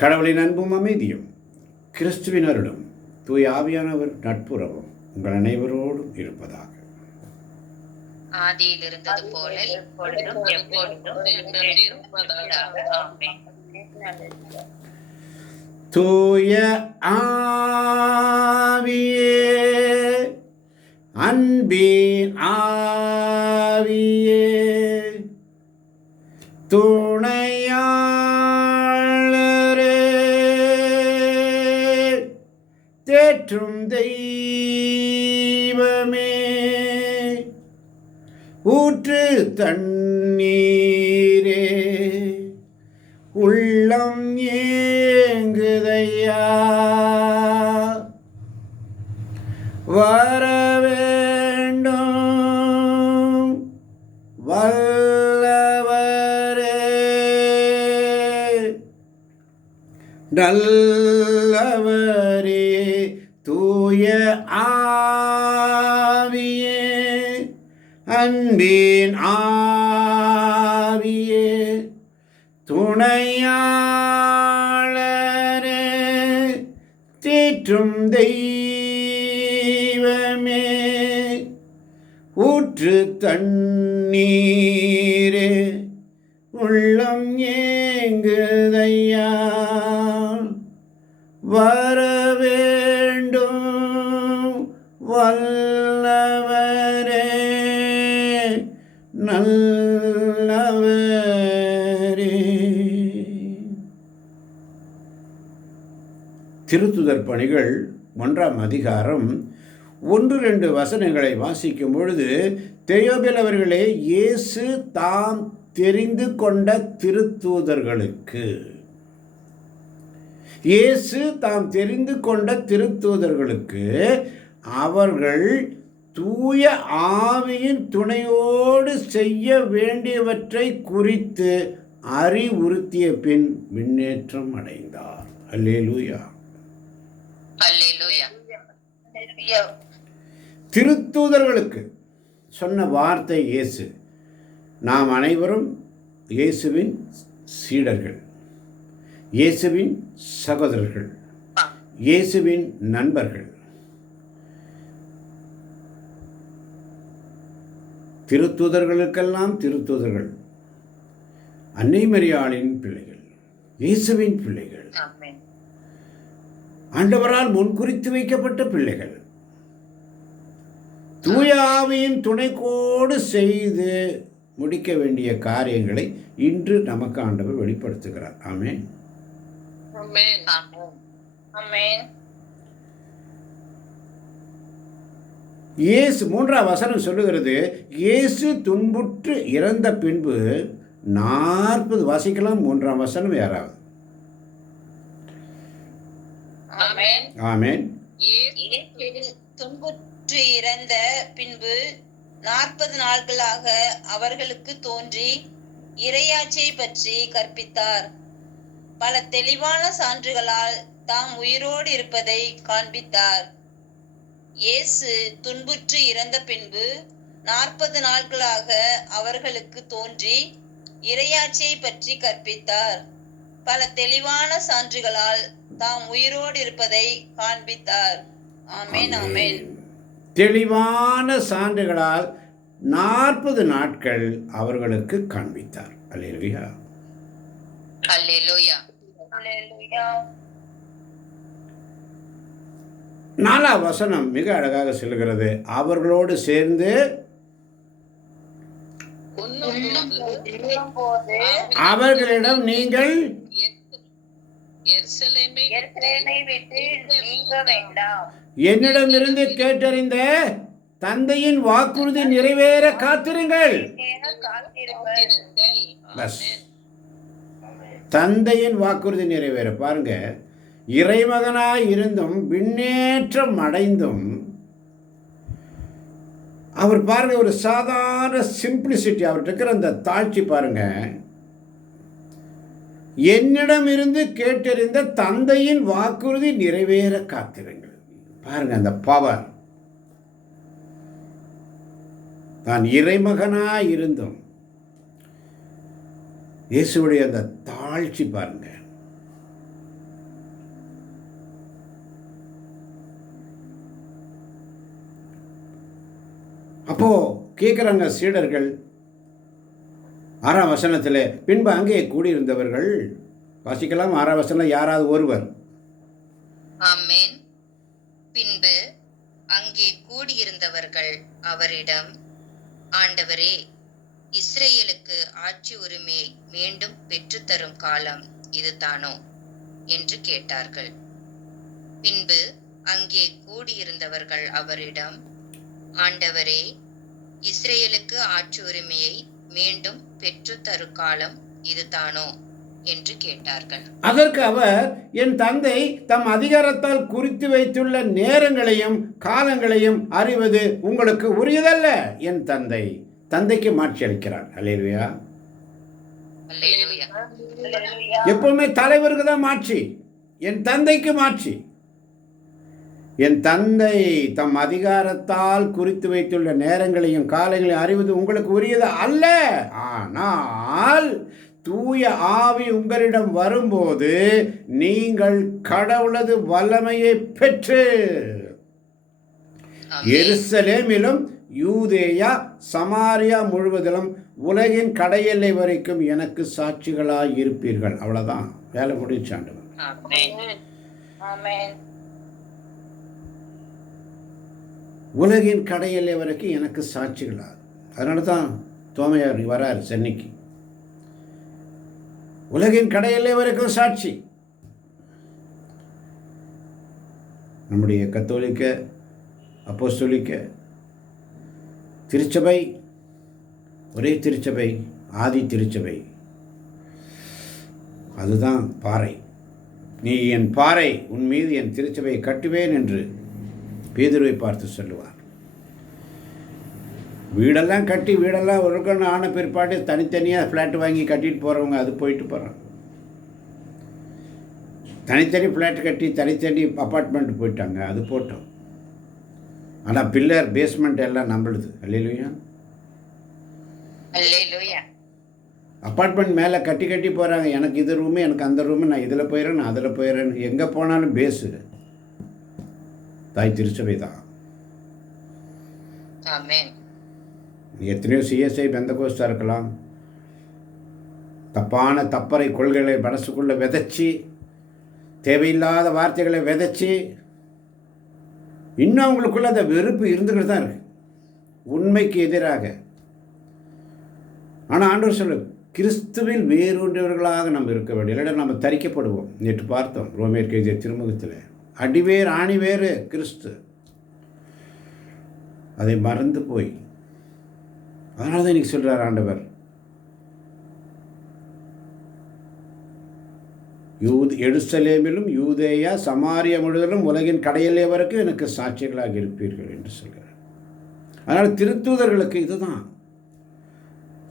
கடவுளின் அன்பும் அமைதியும் கிறிஸ்துவின் அருளும் தூய ஆவியானவர் நட்புறவும் உங்கள் அனைவரோடும் இருப்பதாக. ஆதியில் இருந்தது போல எப்பொழுதும் இருப்பதாக. ஆமென். தூய ஆவியே, அன்பின் ஆவியே, துணையாளரே, தேற்றும் தெய்வமே, ஊற்று தண்ணீரே, உள்ளம் ஏங்குதையா, வரவேண்டும் வல்லவரே, நல்லவரே, தூய ஆவியே, அன்பின் ஆவியே, துணையாளரே, தேற்றும் தெய்வமே, ஊற்று தண்ணீரே, உள்ளம் ஏங்குதையா, வரவேண்டும் வல்லவரே, நல்லவரே. திருத்துதர் பணிகள் 1ஆம் அதிகாரம் 1-2 வசனங்களை வாசிக்கும் பொழுது, தெயோபில் அவர்களே, இயேசு தாம் தெரிந்து கொண்ட திருத்தூதர்களுக்கு, இயேசு தாம் தெரிந்து கொண்ட திருத்தூதர்களுக்கு அவர்கள் தூய ஆவியின் துணையோடு செய்ய வேண்டியவற்றை குறித்து அறிவுறுத்திய பின் முன்னேற்றம் அடைந்தார். அல்லேலூயா. திருத்தூதர்களுக்கு சொன்ன வார்த்தை இயேசு. நாம் அனைவரும் இயேசுவின் சீடர்கள், இயேசுவின் சகோதரர்கள், இயேசுவின் நண்பர்கள். திருத்தூதர்களுக்கெல்லாம் திருத்தூதர்கள் அன்னை மரியாளின் பிள்ளைகள், இயேசுவின் பிள்ளைகள், ஆண்டவரால் முன்குறித்து வைக்கப்பட்ட பிள்ளைகள், தூய ஆவியின் துணைக்கோடு செய்து முடிக்க வேண்டிய காரியங்களை இன்று நமக்கு ஆண்டவர் வெளிப்படுத்துகிறார். ஆமென். இயேசு 3ஆம் வசனம் சொல்லுகிறது, இயேசு துன்புற்று இறந்த பின்பு 40 வாசிக்கலாம். 3ஆம் வசனம் யாராவது? ஆமென். துன்புற்று இறந்த பின்பு 40 நாட்களாக அவர்களுக்கு தோன்றி இறையாட்சியை பற்றி கற்பித்தார். பல தெளிவான சான்றுகளால் தாம் உயிரோடு இருப்பதை காண்பித்தார். இயேசு துன்புற்று இறந்த பின்பு 40 நாட்களாக அவர்களுக்கு தோன்றி இறையாட்சியை பற்றி கற்பித்தார். பல தெளிவான சான்றுகளால் தாம் உயிரோடு இருப்பதை காண்பித்தார். ஆமென். ஆமென். தெளிவான சான்றுகளால் 40 நாட்கள் அவர்களுக்கு காண்பித்தார். அல்லேலூயா. அல்லேலூயா. அல்லேலூயா. 4ஆம் வசனம் மிக அழகாக சொல்கிறது, அவர்களோடு சேர்ந்து அவர்களிடம் நீங்கள் என்னிடமிருந்து கேட்டறிந்த தந்தையின் வாக்குறுதி நிறைவேற காத்திருங்கள். தந்தையின் வாக்குறுதி நிறைவேற பாருங்க. இறைமகனாய் இருந்தும் விண்ணேற்றம் அடைந்தும் அவர் பாருங்க, ஒரு சாதாரண சிம்பிளிசிட்டி, அவர்கிட்ட இருக்கிற அந்த தாழ்ச்சி பாருங்க. என்னிடம் இருந்து கேட்டறிந்த தந்தையின் வாக்குறுதி நிறைவேற காத்திருங்கள். பாருங்க அந்த பவர். தான் இறைமகனாய் இருந்தும் இயேசுடைய அந்த தாழ்ச்சி பாருங்க. கேட்குறாங்க சீடர்கள் 6ஆம் வசனத்தில், பின்பு அங்கே கூடியிருந்தவர்கள், வாசிக்கலாம் 6ஆம் வசனம், யாராவது ஒருவர். ஆமென். பின்பு அங்கே கூடியிருந்தவர்கள் அவரிடம், ஆண்டவரே, இஸ்ரேலுக்கு ஆட்சி உரிமையை மீண்டும் பெற்றுத்தரும் காலம் இதுதானோ என்று கேட்டார்கள். பின்பு அங்கே கூடியிருந்தவர்கள் அவரிடம், ஆண்டவரே, இஸ்ரேலுக்கு ஆட்சி உரிமையை மீண்டும் பெற்றுத்தரும் காலம் இதுதானோ என்று கேட்டார்கள். அதற்கு அவர், என் தந்தை தம் அதிகாரத்தால் குறித்து வைத்துள்ள நேரங்களையும் காலங்களையும் அறிவது உங்களுக்கு உரியதல்ல. என் தந்தைக்கு மாட்சி அளிக்கிறார். அல்லேலூயா. அல்லேலூயா. எப்பவுமே தலைவருக்கு தான் மாட்சி, என் தந்தைக்கு மாட்சி. என் தந்தை தம் அதிகாரத்தால் குறித்து வைத்துள்ள நேரங்களையும் காலங்களையும் அறிவது உங்களுக்கு உரியது அல்ல. ஆனால் தூய ஆவி உங்களிடம் வரும்போது நீங்கள் கடவுளது வல்லமையை பெற்று எருசலேமிலும் யூதேயா சமாரியா முழுவதிலும் உலகின் கடையெல்லை வரைக்கும் எனக்கு சாட்சிகளாய் இருப்பீர்கள். அவ்வளவுதான், வேலை முடிச்சு ஆண்டவர். உலகின் கடையெல்லை வரைக்கும் எனக்கு சாட்சிகளாக. அதனால தான் தோமையார் வரார் சென்னைக்கு. உலகின் கடையெல்லை வரைக்கும் சாட்சி. நம்முடைய கத்தோலிக்க அப்போஸ்தலிக்க திருச்சபை ஒரே திருச்சபை, ஆதி திருச்சபை. அதுதான் பாறை. நீ என் பாறை, உன் மீது என் திருச்சபையை கட்டுவேன் என்று பேதுருவை பார்த்து சொல்லுவார். வீடெல்லாம் கட்டி வீடெல்லாம் ஒருக்கொன்று ஆன பிற்பாடு தனித்தனியாக ஃப்ளாட் வாங்கி கட்டிட்டு போகிறவங்க அது போயிட்டு போகிறாங்க. தனித்தனி ஃப்ளாட் கட்டி தனித்தனி அப்பார்ட்மெண்ட் போயிட்டாங்க, அது போட்டோம். ஆனால் பில்லர் பேஸ்மெண்ட் எல்லாம் நம்மளுது. அல்லேலூயா. அப்பார்ட்மெண்ட் மேலே கட்டி கட்டி போகிறாங்க. எனக்கு இது ரூமு, எனக்கு அந்த ரூமு, நான் இதில் போயிடுறேன், நான் அதில் போயிடுறேன். எங்கே போனாலும் பேஸு தாய் திருச்சபை தான். எத்தனையோ சிஎஸ்ஐ பெந்தகோஸ்தா இருக்கலாம், தப்பான தப்பறை கொள்கைகளை மனசுக்குள்ளே விதைச்சி, தேவையில்லாத வார்த்தைகளை விதைச்சி, இன்னும் அவங்களுக்குள்ள அந்த வெறுப்பு இருந்துக்கிட்டு தான் இருக்கு, உண்மைக்கு எதிராக. ஆனால் ஆண்டவர் சொல்லு, கிறிஸ்துவில் வேறொன்றவர்களாக நம்ம இருக்க வேண்டும், இல்லைன்னா நம்ம தரிக்கப்படுவோம். நேற்று பார்த்தோம் ரோமேற்கு எழுதிய திருமுகத்தில், அடிவேர் ஆணிவேறு கிறிஸ்து. அதை மறந்து போய், அதனால தான் இன்னைக்கு சொல்கிறார் ஆண்டவர், எருசலேமிலும் யூதேயா சமாரியா முழுவதிலும் உலகின் கடையிலே வரைக்கும் எனக்கு சாட்சிகளாக இருப்பீர்கள் என்று சொல்கிறார். அதனால் திருத்தூதர்களுக்கு இதுதான்,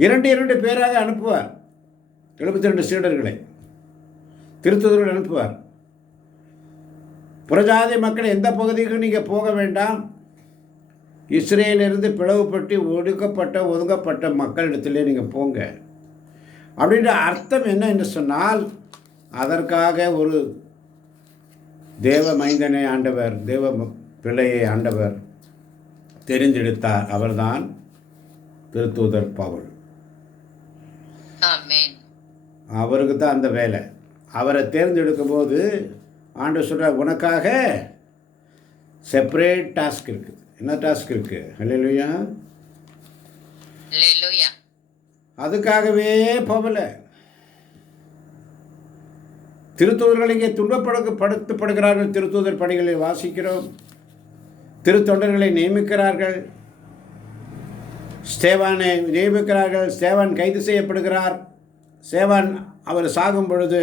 2 பேராக அனுப்புவார். 72 சீடர்களை திருத்தூதர்கள் அனுப்புவார். புறஜாதி மக்கள் எந்த பகுதிக்கும் நீங்கள் போக வேண்டாம், இஸ்ரேலிருந்து பிளவுபட்டு ஒதுக்கப்பட்ட மக்களிடத்திலே நீங்கள் போங்க. அப்படின்ற அர்த்தம் என்ன என்று சொன்னால், அதற்காக ஒரு தேவ மைந்தனை ஆண்டவர், தேவ பிள்ளையை ஆண்டவர் தெரிந்தெடுத்தார். அவர்தான் திருத்தூதர் பவுல். அவருக்கு தான் அந்த வேலை. அவரை தேர்ந்தெடுக்கும் போது ஆண்டவர் சொல்கிறார், உனக்காக செப்பரேட் டாஸ்க் இருக்குது. என்ன டாஸ்க் இருக்குது? அல்லேலூயா. அதுக்காகவே போகல. திருத்தூதர்கள் இங்கே துன்பப்படுத்தப்படுகிறார்கள். திருத்தூதர் பணிகளை வாசிக்கிறோம். திருத்தொண்டர்களை நியமிக்கிறார்கள், ஸ்தேவானை நியமிக்கிறார்கள். ஸ்தேவான் கைது செய்யப்படுகிறார். ஸ்தேவான் அவர் சாகும் பொழுது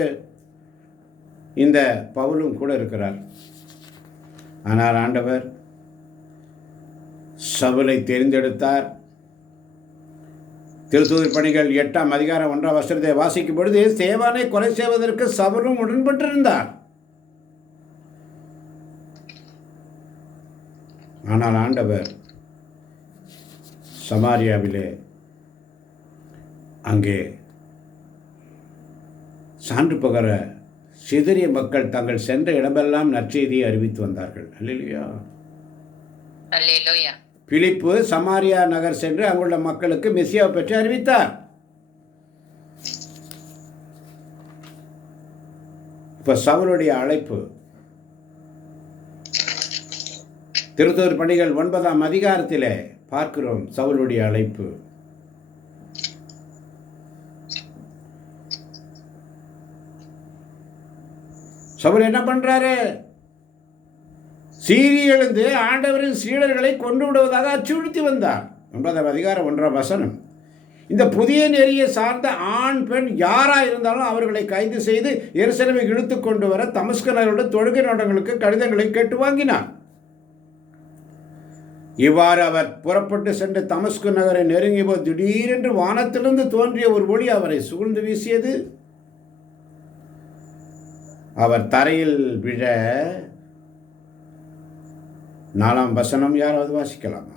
இந்த பவுலும் கூட இருக்கிறார். ஆனால் ஆண்டவர் சவுலை தெரிந்தெடுத்தார். திருத்தூதர் பணிகள் 8ஆம் அதிகாரம் 1ஆம் வசனத்தை வாசிக்கும் பொழுது, ஸ்தேவானை கொலை செய்வதற்கு சவுலும் உடன்பட்டிருந்தார். ஆனால் ஆண்டவர் சமாரியாவிலே அங்கே சான்று பகர சிதறிய மக்கள் தங்கள் சென்ற இடமெல்லாம் நற்செய்தியை அறிவித்து வந்தார்கள். அல்லேலூயா. பிலிப்பு சமாரியா நகர் சென்று அங்குள்ள மக்களுக்கு மெசியாவை பற்றி அறிவித்தார். இப்போ சவுலுடைய அழைப்பு திருத்தூதர் பணிகள் 9ஆம் அதிகாரத்திலே பார்க்கிறோம். சவுலுடைய அழைப்பு சவுல் என்ன பண்றாரு? சீறி எழுந்து ஆண்டவரின் சீடர்களை கொண்டு விடுவதாக அச்சுறுத்தி வந்தார். 9ஆம் அதிகாரம் 1ஆம் வசனம். இந்த புதிய நெறியை சார்ந்த ஆண் பெண் யாரா இருந்தாலும் அவர்களை கைது செய்து எருசலேமை இழுத்து கொண்டு வர தமஸ்கு நகரோட தொழுகை நோட்டங்களுக்கு கடிதங்களை கேட்டு வாங்கினார். இவ்வாறு அவர் புறப்பட்டு சென்று தமஸ்கு நகரை நெருங்கிய போது திடீரென்று வானத்திலிருந்து தோன்றிய ஒரு ஒளி அவரை சூழ்ந்து வீசியது. அவர் தரையில் விழ 4ஆம் வசனம் யாராவது வாசிக்கலாமா?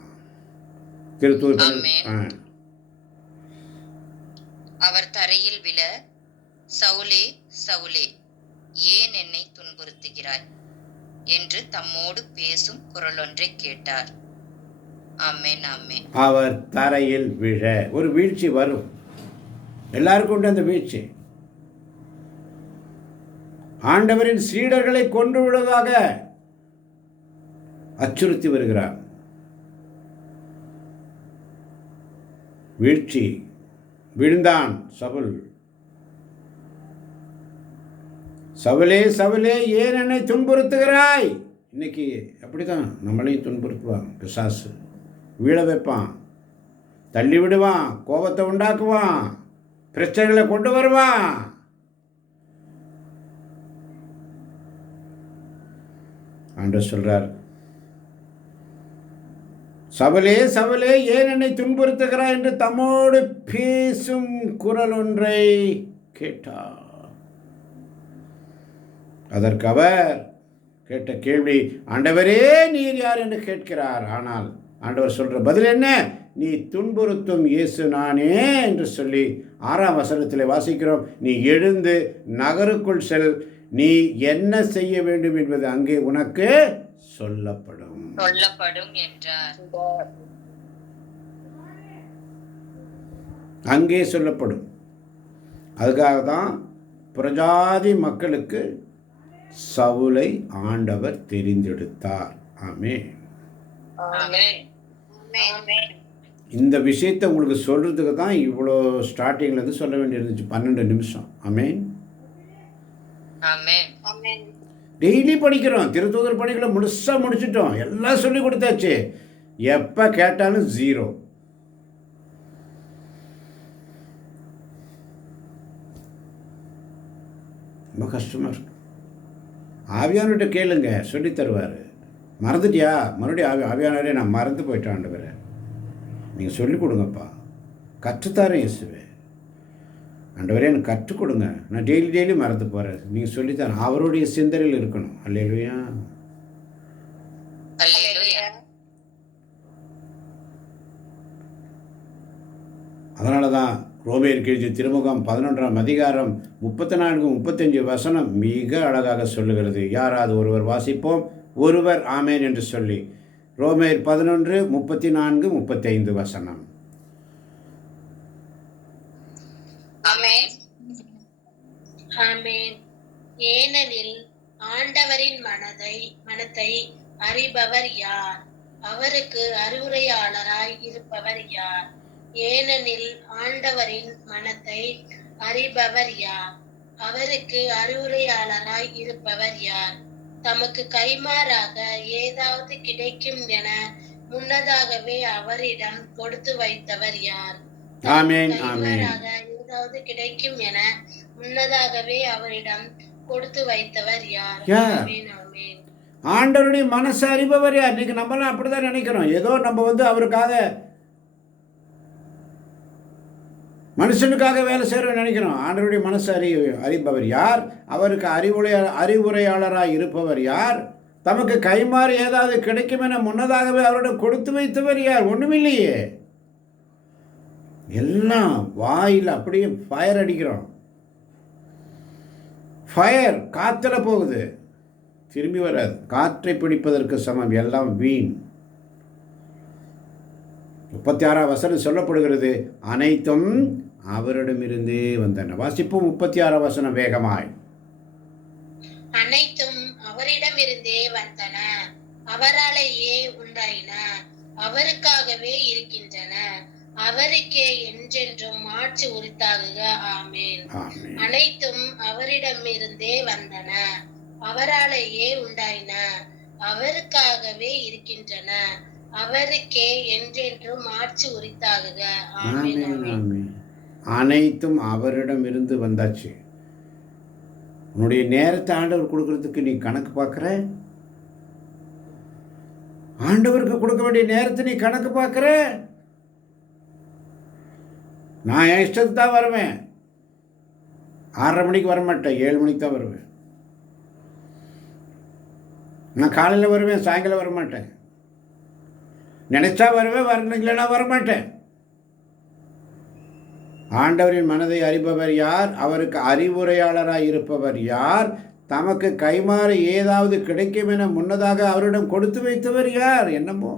திருத்தூதர் அவர் தரையில் விழ, சவுலே சவுலே, ஏன் என்னை துன்புறுத்துகிறாய் என்று தம்மோடு பேசும் குரல் ஒன்றை கேட்டார். ஆமென், ஆமென். அவர் தரையில் விழ, ஒரு வீழ்ச்சி வரும், எல்லாருக்கும் உண்டு அந்த வீழ்ச்சி. ஆண்டவரின் சீடர்களை கொன்று விடுவதாக அச்சுறுத்தி வருகிறார். வீழ்ச்சி, விழுந்தான் சவுல். சவுலே சவுலே, ஏன் என்னை துன்புறுத்துகிறாய்? இன்னைக்கு அப்படிதான் நம்மளையும் துன்புறுத்துவான் பிசாசு. வீழ வைப்பான், தள்ளி விடுவான், கோபத்தை உண்டாக்குவான், பிரச்சனைகளை கொண்டு வருவான். ஆண்டவர் சொல்றார், சவுலே சவுலே, ஏன் என்னை துன்புறுத்துகிறாய் என்று தம்மோடு பேசும் குரல் ஒன்றை கேட்டார். அதற்கு அவர் கேட்ட கேள்வி, ஆண்டவரே நீர் யார் என்று கேட்கிறார். ஆனால் ஆண்டவர் சொல்ற பதில் என்ன? நீ துன்புறுத்தும் இயேசு நானே என்று சொல்லி 6ஆம் வசனத்தில் வாசிக்கிறோம். நீ எழுந்து நகருக்குள் செல், நீ என்ன செய்ய வேண்டும் என்பது அங்கே உனக்கு சொல்லப்படும் என்றார். அங்கே சொல்லப்படும். அதுக்காக தான் பிரஜாதி மக்களுக்கு சவுலை ஆண்டவர் தெரிந்தெடுத்தார். ஆமென். இந்த விஷயத்தை உங்களுக்கு சொல்றதுக்கு தான் இவ்வளோ ஸ்டார்டிங்ல இருந்து சொல்ல வேண்டியிருந்துச்சு, 12 நிமிஷம். ஆமென். டெய்லி படிக்கிறோம், திருத்தூதர் பணிகளை முழுசா முடிச்சிட்டோம், எல்லாம் சொல்லி கொடுத்தாச்சு. எப்போ கேட்டாலும் 0. ரொம்ப கஷ்டமாக இருக்கும். ஆவியானவர்கிட்ட கேளுங்க, சொல்லி தருவார். மறந்துட்டியா? மறுபடியும் ஆவியானவரே நான் மறந்து போயிட்டேன் ஆண்டவரே, நீங்கள் சொல்லிக் கொடுங்கப்பா, கற்றுத்தாரேன் இயேசுவே, ஆண்டவரே எனக்கு கற்றுக் கொடுங்க, நான் டெய்லி மறந்து போகிறேன், நீங்கள் சொல்லித்தரேன். அவருடைய சிந்தனையில் இருக்கணும். அல்லேலூயா. அதனால தான் ரோமேயருக்கு எழுதிய திருமுகம் 11ஆம் அதிகாரம் 34-35 வசனம் மிக அழகாக சொல்லுகிறது. யாராவது ஒருவர் வாசிப்போம், ஒருவர் ஆமேன் என்று சொல்லி. ரோமேயர் 11:34-35 வசனம். ஆமென். ஏனெனில் ஆண்டவரின் மனத்தை அறிபவர் யார்? அவருக்கு அறிவுரையாளராய் இருப்பவர் யார்? ஏனெனில் ஆண்டவரின் மனத்தை அறிபவர் யார்? அவருக்கு அறிவுரையாளராய் இருப்பவர் யார்? தமக்கு கைமாறாக ஏதாவது கிடைக்கும் என முன்னதாகவே அவரிடம் கொடுத்து வைத்தவர் யார்? கைமாறாக ஏதாவது கிடைக்கும் என முன்னதாகவே அவரிடம் கொடுத்து வைத்தவர் யார்? ஆண்டவருடைய மனசு அறிபவர் யார்? இன்னைக்கு நம்மளாம் அப்படிதான் நினைக்கிறோம். ஏதோ நம்ம அவருக்காக, மனுஷனுக்காக வேலை செய்கிறோம் நினைக்கிறோம். ஆண்டவருடைய மனசு அறிபவர் யார்? அவருக்கு அறிவுரையாளராய் இருப்பவர் யார்? தமக்கு கைமாறு ஏதாவது கிடைக்கும் என முன்னதாகவே அவரிடம் கொடுத்து வைத்தவர் யார்? ஒன்றுமில்லையே. எல்லாம் வாயில் அப்படியே ஃபயர் அடிக்கிறோம். ஃபயர் காத்துல போகுது, திரும்பி வராது. காற்றை பிடிப்பதற்கு சமம், எல்லாம் வீண். 36ஆம் வசனம் சொல்லப்படுகிறது, அனைத்தும் அவரிடமிருந்தே வந்தன. வாசிப்போம் 36ஆம் வசனம் வேகமாய். அனைத்தும் அவரிடமிருந்தே வந்தன, அவராலேயே உண்டாயின, அவருக்காகவே இருக்கின்றன, அவருக்கே என்றென்றும் மாட்சி உரித்தாகுக. ஆமென். ஆமென். அனைத்தும் அவரிடமிருந்தே வந்தன, அவராலேயே உண்டாயின, அவருக்காகவே இருக்கின்றன, அவருக்கே என்றென்றும் மாட்சி உரித்தாகுக. ஆமென். ஆமென். ஆமென். ஆமென். அனைத்தும் அவரிடமிருந்து வந்தாச்சு. உன்னுடைய நேரத்தை ஆண்டவர் கொடுக்கறதுக்கு நீ கணக்கு பார்க்குற? ஆண்டவருக்கு கொடுக்க வேண்டிய நேரத்தை நீ கணக்கு பார்க்குற? நான் என் இஷ்டத்துக்கு தான் வருவேன். 6:30 மணிக்கு வரமாட்டேன், 7 மணிக்கு தான் வருவேன். நான் காலையில் வருவேன், சாயங்காலம் வரமாட்டேன். நினைச்சா வருவேன், வரணும் இல்லைன்னா வரமாட்டேன். ஆண்டவரின் மனதை அறிபவர் யார்? அவருக்கு அறிவுரையாளராய் இருப்பவர் யார்? தமக்கு கைமாற ஏதாவது கிடைக்கும் என முன்னதாக அவரிடம் கொடுத்து வைத்தவர் யார்? என்னமோ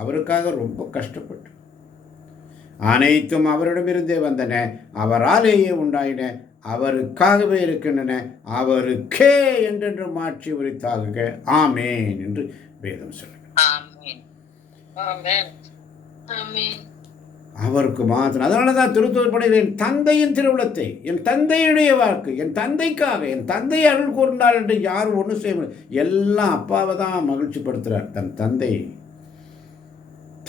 அவருக்காக ரொம்ப கஷ்டப்பட்டு. அனைத்தும் அவரிடமிருந்தே வந்தன, அவராலேயே உண்டாயின, அவருக்காகவே இருக்கின்றன, அவருக்கே என்றென்று மாட்சி உரித்தாகுக. ஆமேன் என்று வேதம் சொல்லுங்க. ஆமென். ஆமென். ஆமென். அவருக்கு மாத்திரம். அதனால தான் திருத்துவப்படுகிற என் தந்தையின் திருவுளத்தை, என் தந்தையுடைய வாக்கு, என் தந்தைக்காக, என் தந்தை அருள் கூர்ந்தார் என்று யாரும் ஒன்றும் செய்ய முடியும். எல்லாம் அப்பாவை தான் மகிழ்ச்சிப்படுத்துகிறார், தன் தந்தை.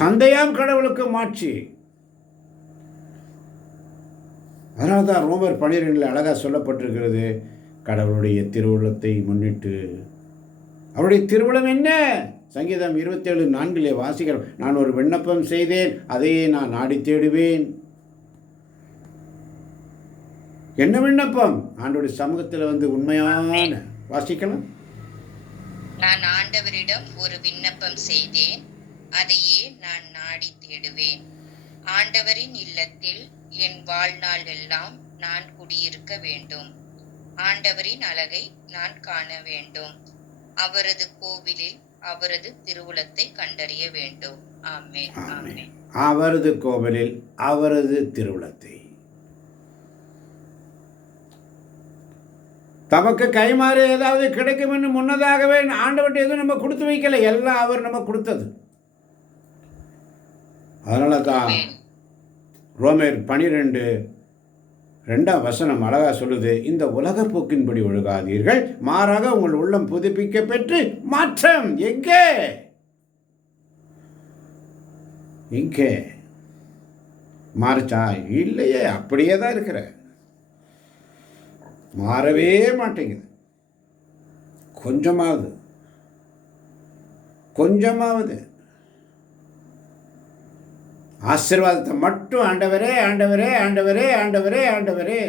தந்தையாம் கடவுளுக்கு மாட்சி. அதனால தான் ரோமர் 12 அழகாக சொல்லப்பட்டிருக்கிறது, கடவுளுடைய திருவுளத்தை முன்னிட்டு. அவருடைய திருவுளம் என்ன? சங்கீதம் 27:4 வாசிக்கிறோம், நான் ஒரு விண்ணப்பம் செய்தேன், அதையே நான் நாடி தேடுவேன். என்ன விண்ணப்பம்? ஆண்டவருடைய சமூகத்தில் வந்து உண்மையான வாசிக்கலாம். நான் ஆண்டவரிடம் ஒரு விண்ணப்பம் செய்தேன், அதையே நான் நாடி தேடுவேன். ஆண்டவரின் இல்லத்தில் என் வாழ்நாள் எல்லாம் நான் குடியிருக்க வேண்டும். ஆண்டவரின் அழகை நான் காண வேண்டும். அவரது கோவிலில் அவரது திருவுளத்தை கண்டறிய வேண்டும். ஆமென். ஆமென். அவரது கோவிலில் அவரது திருவுளத்தை. தமக்கு கைமாறு ஏதாவது கிடைக்கும் என்று முன்னதாகவே ஆண்டவர்கிட்ட எதுவும் நம்ம கொடுத்து வைக்கல, எல்லாம் அவர் நம்ம கொடுத்தது. அதனால தான் ரோமர் 12:2 அழகா சொல்லுது, இந்த உலக போக்கின்படி ஒழுகாதீர்கள், மாறாக உங்கள் உள்ளம் புதுப்பிக்க பெற்று மாற்றம். எங்கே? இங்கே மாறுச்சா? இல்லையே, அப்படியே தான் இருக்கிற. மாறவே மாட்டேங்குது. கொஞ்சமாவது ஆசீர்வாதத்தை மட்டும் ஆண்டவரே ஆண்டவரே ஆண்டவரே ஆண்டவரே ஆண்டவரே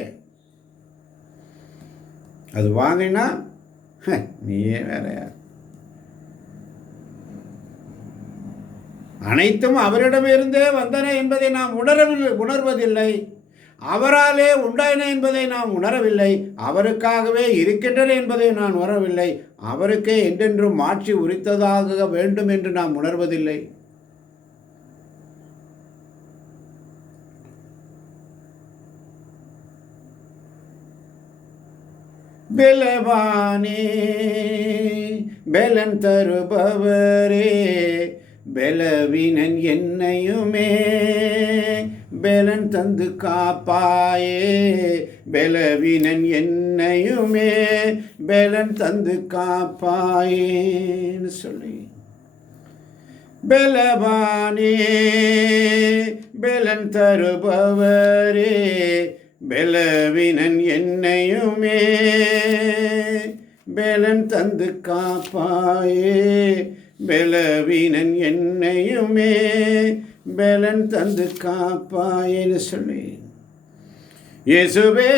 அது வாங்கினா நீயே வேறையா. அனைத்தும் அவரிடமிருந்தே வந்தன என்பதை நாம் உணர்வதில்லை. அவராலே உண்டாயின என்பதை நாம் உணரவில்லை. அவருக்காகவே இருக்கின்றன என்பதை நான் உணரவில்லை. அவருக்கே என்றென்றும் மாட்சி உரித்ததாக வேண்டும் என்று நாம் உணர்வதில்லை. பெலவானே பெலன் தருபவரே, பெலவினன் என்னையுமே பெலன் தந்து காப்பாயே, பெலவினன் என்னையுமே பெலன் தந்து காப்பாயேன்னு சொல்லி, பெலவானே பெலன் தருபவரே, பெலவினன் என்னையுமே பெலன் தந்து காப்பாயே, பெலவினன் என்னையுமே பெலன் தந்து காப்பாயேன்னு சொல்லி, இயேசுவே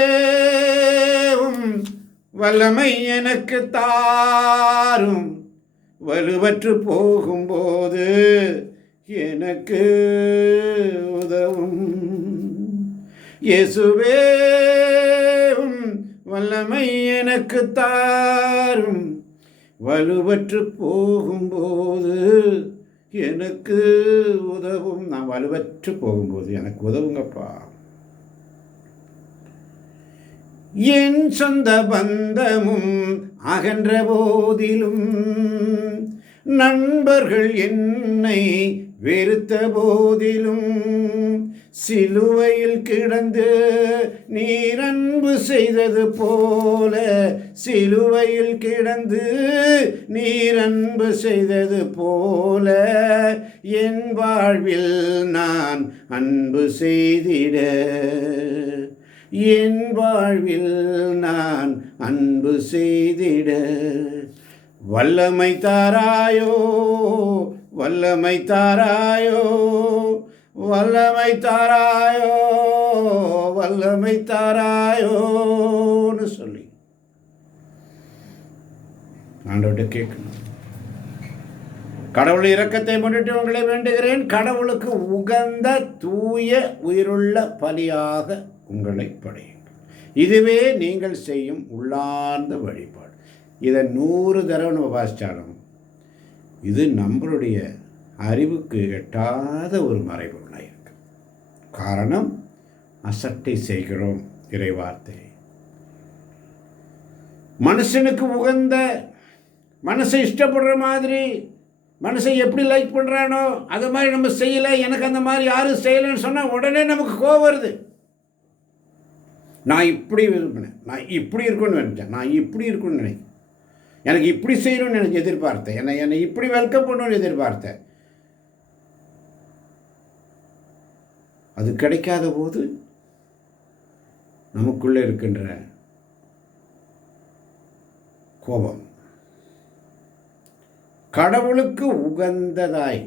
வல்லமை எனக்கு தாரும், வலுவற்று போகும்போது எனக்கு உதவும். இயேசுவே வல்லமை எனக்கு தாரும், வலுவற்று போகும்போது எனக்கு உதவும். நான் வலுவற்று போகும்போது எனக்கு உதவுங்கப்பா. என் சொந்த பந்தமும் அகன்ற போதிலும், நண்பர்கள் என்னை வெறுத்த போதிலும், சிலுவையில் கிடந்து நீர் அன்பு செய்தது போல, சிலுவையில் கிடந்து நீர் அன்பு செய்தது போல, என் வாழ்வில் நான் அன்பு செய்திட, என் வாழ்வில் நான் அன்பு செய்திட வல்லமை தாராயோ, வல்லமை தாராயோ, வல்லமை தாராயோ, வல்லமை தாராயோன்னு சொல்லி ஆண்டவர்கிட்ட கேட்கணும். கடவுள் இரக்கத்தை முன்னிட்டு உங்களை வேண்டுகிறேன். கடவுளுக்கு உகந்த தூய உயிருள்ள பலியாக உங்களை படையுங்கள். இதுவே நீங்கள் செய்யும் உள்ளார்ந்த வழிபாடு. இதை 100 தடவை நம்ம வாசித்தாலும் இது நம்மளுடைய அறிவுக்கு எட்டாத ஒரு மறைபொருளாக இருக்கு. காரணம், அசட்டை செய்கிறோம் இறைவார்த்தை. மனுஷனுக்கு உகந்த, மனசை இஷ்டப்படுற மாதிரி, மனசை எப்படி லைக் பண்ணுறானோ அது மாதிரி நம்ம செய்யலை, எனக்கு அந்த மாதிரி யாரும் செய்யலைன்னு சொன்னால் உடனே நமக்கு கோபம் வருது. நான் இப்படி விரும்பினேன், நான் இப்படி இருக்குன்னு நினச்சேன், நான் இப்படி இருக்குன்னு நினைக்கிறேன், எனக்கு இப்படி செய்யணும்னு எனக்கு எதிர்பார்த்தேன், என்னை இப்படி வெல்கம் பண்ணணும்னு எதிர்பார்த்தேன். அது கிடைக்காத போது நமக்குள்ளே இருக்கின்ற கோபம். கடவுளுக்கு உகந்ததாய்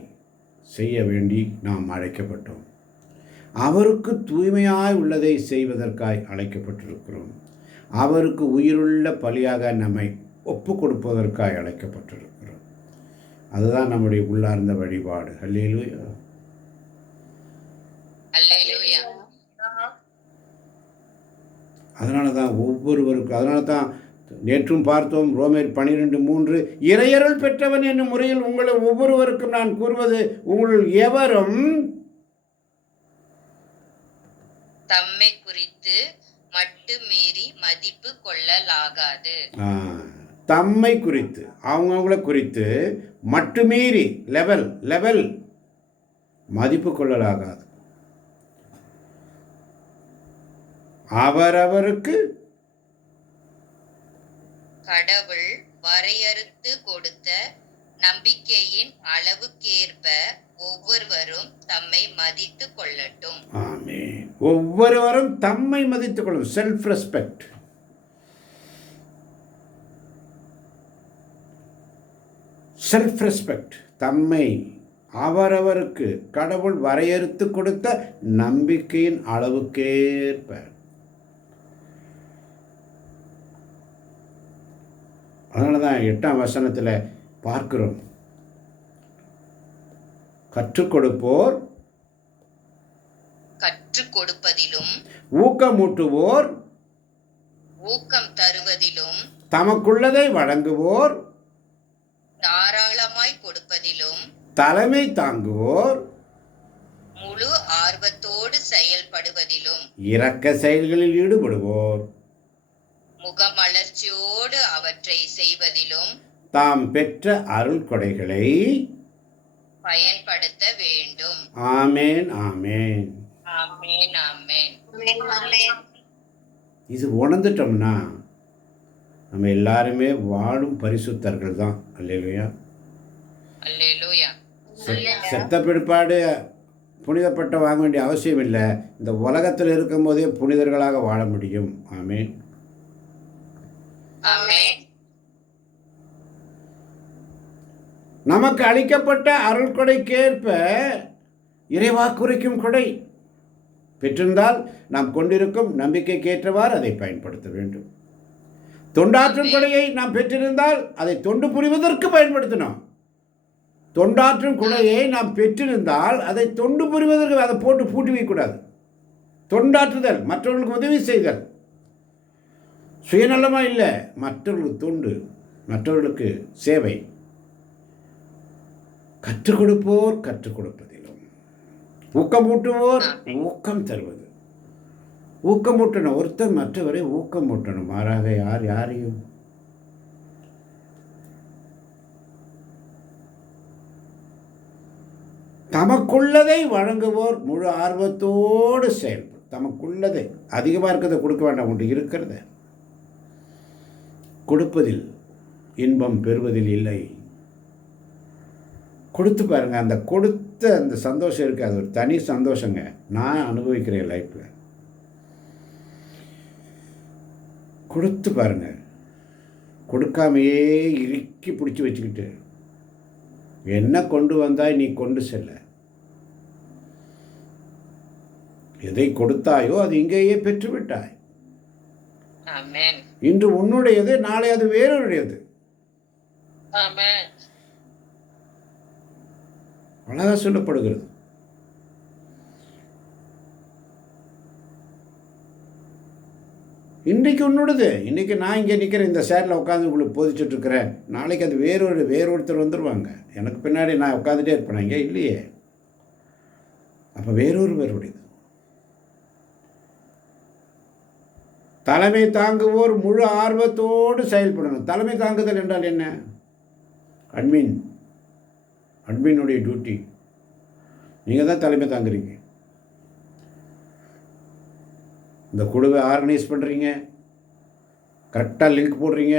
செய்ய வேண்டி நாம் அழைக்கப்பட்டோம். அவருக்கு தூய்மையாய் உள்ளதை செய்வதற்காய் அழைக்கப்பட்டிருக்கிறோம். அவருக்கு உயிருள்ள பலியாக நம்மை ஒப்பு கொடுப்பதற்காய் அழைக்கப்பட்டிருக்கிறோம். அதுதான் நம்முடைய உள்ளார்ந்த வழிபாடு. அல்லேலூயா, அல்லேலூயா. அதனால தான் ஒவ்வொருவருக்கும், அதனால தான் நேற்றும் பார்த்தோம் ரோமர் 12:3, இறையருள் பெற்றவன் என்னும் முறையில் உங்களை ஒவ்வொருவருக்கும் நான் கூறுவது, உங்கள் எவரும் தம்மை குறித்து மட்டுமீறி மதிப்பு கொள்ளலாகாது. தம்மை குறித்து, அவங்கவுங்கள குறித்து மட்டுமீறி லெவல் மதிப்பு கொள்ளலாகாது. அவரவருக்கு கடவுள் வரையறுத்து கொடுத்த நம்பிக்கையின் அளவுக்கேற்ப ஒவ்வொருவரும் தம்மை மதித்து கொள்ளட்டும். ஆமென். ஒவ்வொருவரும் தம்மை மதித்துக் கொள்ளும். Self respect. செல்ஃப் ரெஸ்பெக்ட், தம்மை அவரவருக்கு கடவுள் வரையறுத்து கொடுத்த நம்பிக்கையின் அளவுக்கேற்ப. அதனால தான் 8ஆம் வசனத்தில் பார்க்கிறோம், கற்றுக் கொடுப்போர் கற்றுக் கொடுப்பதிலும் ஊக்கமூட்டுவோர் ஊக்கம் தருவதிலும் தமக்குள்ளதை வழங்குவோர் தாராளமாய் கொடுப்பதிலும் தலைமை தாங்குவோர் முழு ஆர்வத்தோடு செயல்படுவதிலும் இரக்க செயல்களில் ஈடுபடுவோர் முகமலர்ச்சியோடு அவற்றை செய்வதிலும் தாம் பெற்ற அருள் கொடைகளை பயன்படுத்த வேண்டும். ஆமேன் ஆமேன். ஆமென் ஆமென். இது உணர்ந்துட்டோம்னா நம்ம எல்லாருமே வாழும் பரிசுத்தர்கள் தான். அல்லேலூயா, அல்லேலூயா. செத்த பிற்பாடு புனிதப்பட்ட வாங்க வேண்டிய அவசியம் இல்லை. இந்த உலகத்தில் இருக்கும்போதே புனிதர்களாக வாழ முடியும். ஆமேன் ஆமென். நமக்கு அளிக்கப்பட்ட அருள் கொடைக்கேற்ப இறைவாக்குரைக்கும் கொடை பெற்றிருந்தால் நாம் கொண்டிருக்கும் நம்பிக்கைக்கேற்றவாறு அதை பயன்படுத்த வேண்டும். தொண்டாற்றும் கொடையை நாம் பெற்றிருந்தால் அதை தொண்டு புரிவதற்கு பயன்படுத்தணும். தொண்டாற்றும் கொடையை நாம் பெற்றிருந்தால் அதை தொண்டு புரிவதற்கு அதை போட்டு பூட்டி வைக்கக்கூடாது. தொண்டாற்றுதல், மற்றவர்களுக்கு உதவி செய்தல், சுயநலமாக இல்லை, மற்றவர்களுக்கு தொண்டு, மற்றவர்களுக்கு சேவை. கற்றுக் கொடுப்போர் கற்றுக் கொடுப்பதிலும், ஊக்கமூட்டுவோர் ஊக்கம் தருவது. ஊக்கமூட்டணும், ஒருத்தர் மற்றவரை ஊக்கமூட்டணும். மாறாக யாரையும் தமக்குள்ளதை வழங்குவோர் முழு ஆர்வத்தோடு செயல்படும். தமக்குள்ளதை அதிகமாக இருக்கிறத கொடுக்க வேண்டாம், ஒன்று இருக்கிறத கொடுப்பதில் இன்பம் பெறுவதில் இல்லை. கொடுத்து பாருங்க, அந்த கொடுத்த அந்த சந்தோஷம் இருக்குது, அது ஒரு தனி சந்தோஷங்க. நான் அனுபவிக்கிறேன் லைஃப்பில். கொடுத்து பாருங்க, கொடுக்காமையே இறுக்கி பிடிச்சி வச்சுக்கிட்டு என்ன கொண்டு வந்தாய் நீ கொண்டு செல்ல, எதை கொடுத்தாயோ அது இங்கேயே பெற்றுவிட்டாய். இன்று உன்னுடையது, நாளை அது வேறொருடையது. அழகா சொல்லப்படுகிறது. இன்றைக்கு உன்னோடது. இன்றைக்கி நான் இங்கே நிற்கிறேன், இந்த சேரில் உட்காந்து உங்களுக்கு போதிச்சுட்டு இருக்கிறேன். நாளைக்கு அது வேறொருத்தர் வந்துடுவாங்க. எனக்கு பின்னாடி நான் உட்காந்துட்டே இருப்பேன், இங்கே இல்லையே. அப்போ வேறொருவருடையது. தலைமை தாங்குவோர் முழு ஆர்வத்தோடு செயல்படணும். தலைமை தாங்குதல் என்றால் என்ன? அட்மினுடைய டியூட்டி. நீங்கள் தான் தலைமை தாங்குறீங்க. இந்த குழுவை ஆர்கனைஸ் பண்ணுறீங்க, கரெக்டாக லிங்க் போடுறீங்க,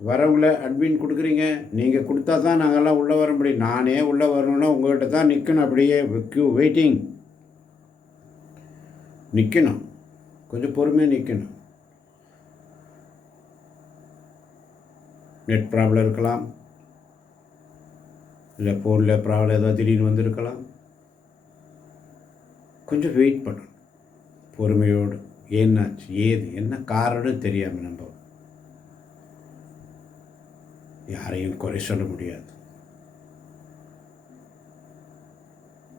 வரவங்கள அட்மின் கொடுக்குறீங்க. நீங்கள் கொடுத்தா தான் நாங்கள்லாம் உள்ளே வர முடியும். நானே உள்ளே வரணுன்னா உங்கள்கிட்ட தான் நிற்கணும், அப்படியே வெயிட்டிங் நிற்கணும். கொஞ்சம் பொறுமையாக நிற்கணும். நெட் ப்ராப்ளம் இருக்கலாம், இல்லை ஃபோனில் ப்ராப்ளம் ஏதாவது திடீர்னு வந்திருக்கலாம். கொஞ்சம் வெயிட் பண்ணணும் பொறுமையோடு. என்னாச்சு, என்ன காரணம் தெரியாமல் நம்ம யாரையும் குறை சொல்ல முடியாது.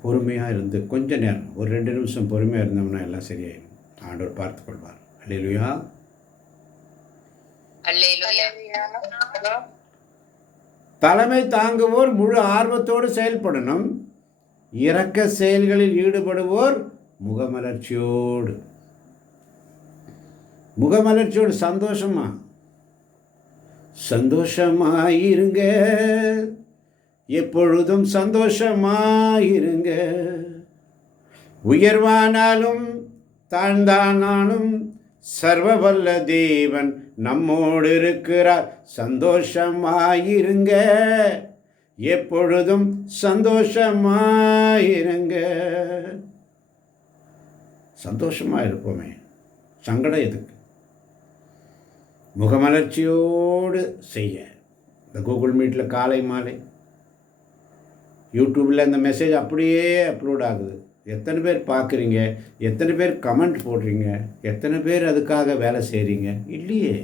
பொறுமையாக இருந்து கொஞ்ச நேரம், ஒரு 2 நிமிஷம் பொறுமையாக இருந்தோம்னா எல்லாம் சரியாயிடும். ஆண்டவர் பார்த்துக்கொள்வார். அல்லேலூயா. தலைமை தாங்குவோர் முழு ஆர்வத்தோடு செயல்படணும். இரக்க செயல்களில் ஈடுபடுவோர் முகமலர்ச்சியோடு சந்தோஷமாயிருங்க, எப்பொழுதும் சந்தோஷமாயிருங்க. உயர்வானாலும் தாழ்ந்தானாலும் சர்வவல்ல தேவன் நம்மோடு இருக்கிறார். சந்தோஷமாயிருங்க, எப்பொழுதும் சந்தோஷமாயிருங்க. சந்தோஷமாக இருப்போமே, சங்கடம் எதுக்கு? முகமலர்ச்சியோடு செய்ய. இந்த கூகுள் மீட்டில் காலை மாலை, யூடியூப்பில் இந்த மெசேஜ் அப்படியே அப்லோட் ஆகுது. எத்தனை பேர் பார்க்குறீங்க? எத்தனை பேர் கமெண்ட் போடுறீங்க? எத்தனை பேர் அதுக்காக வேலை செய்கிறீங்க? இல்லையே,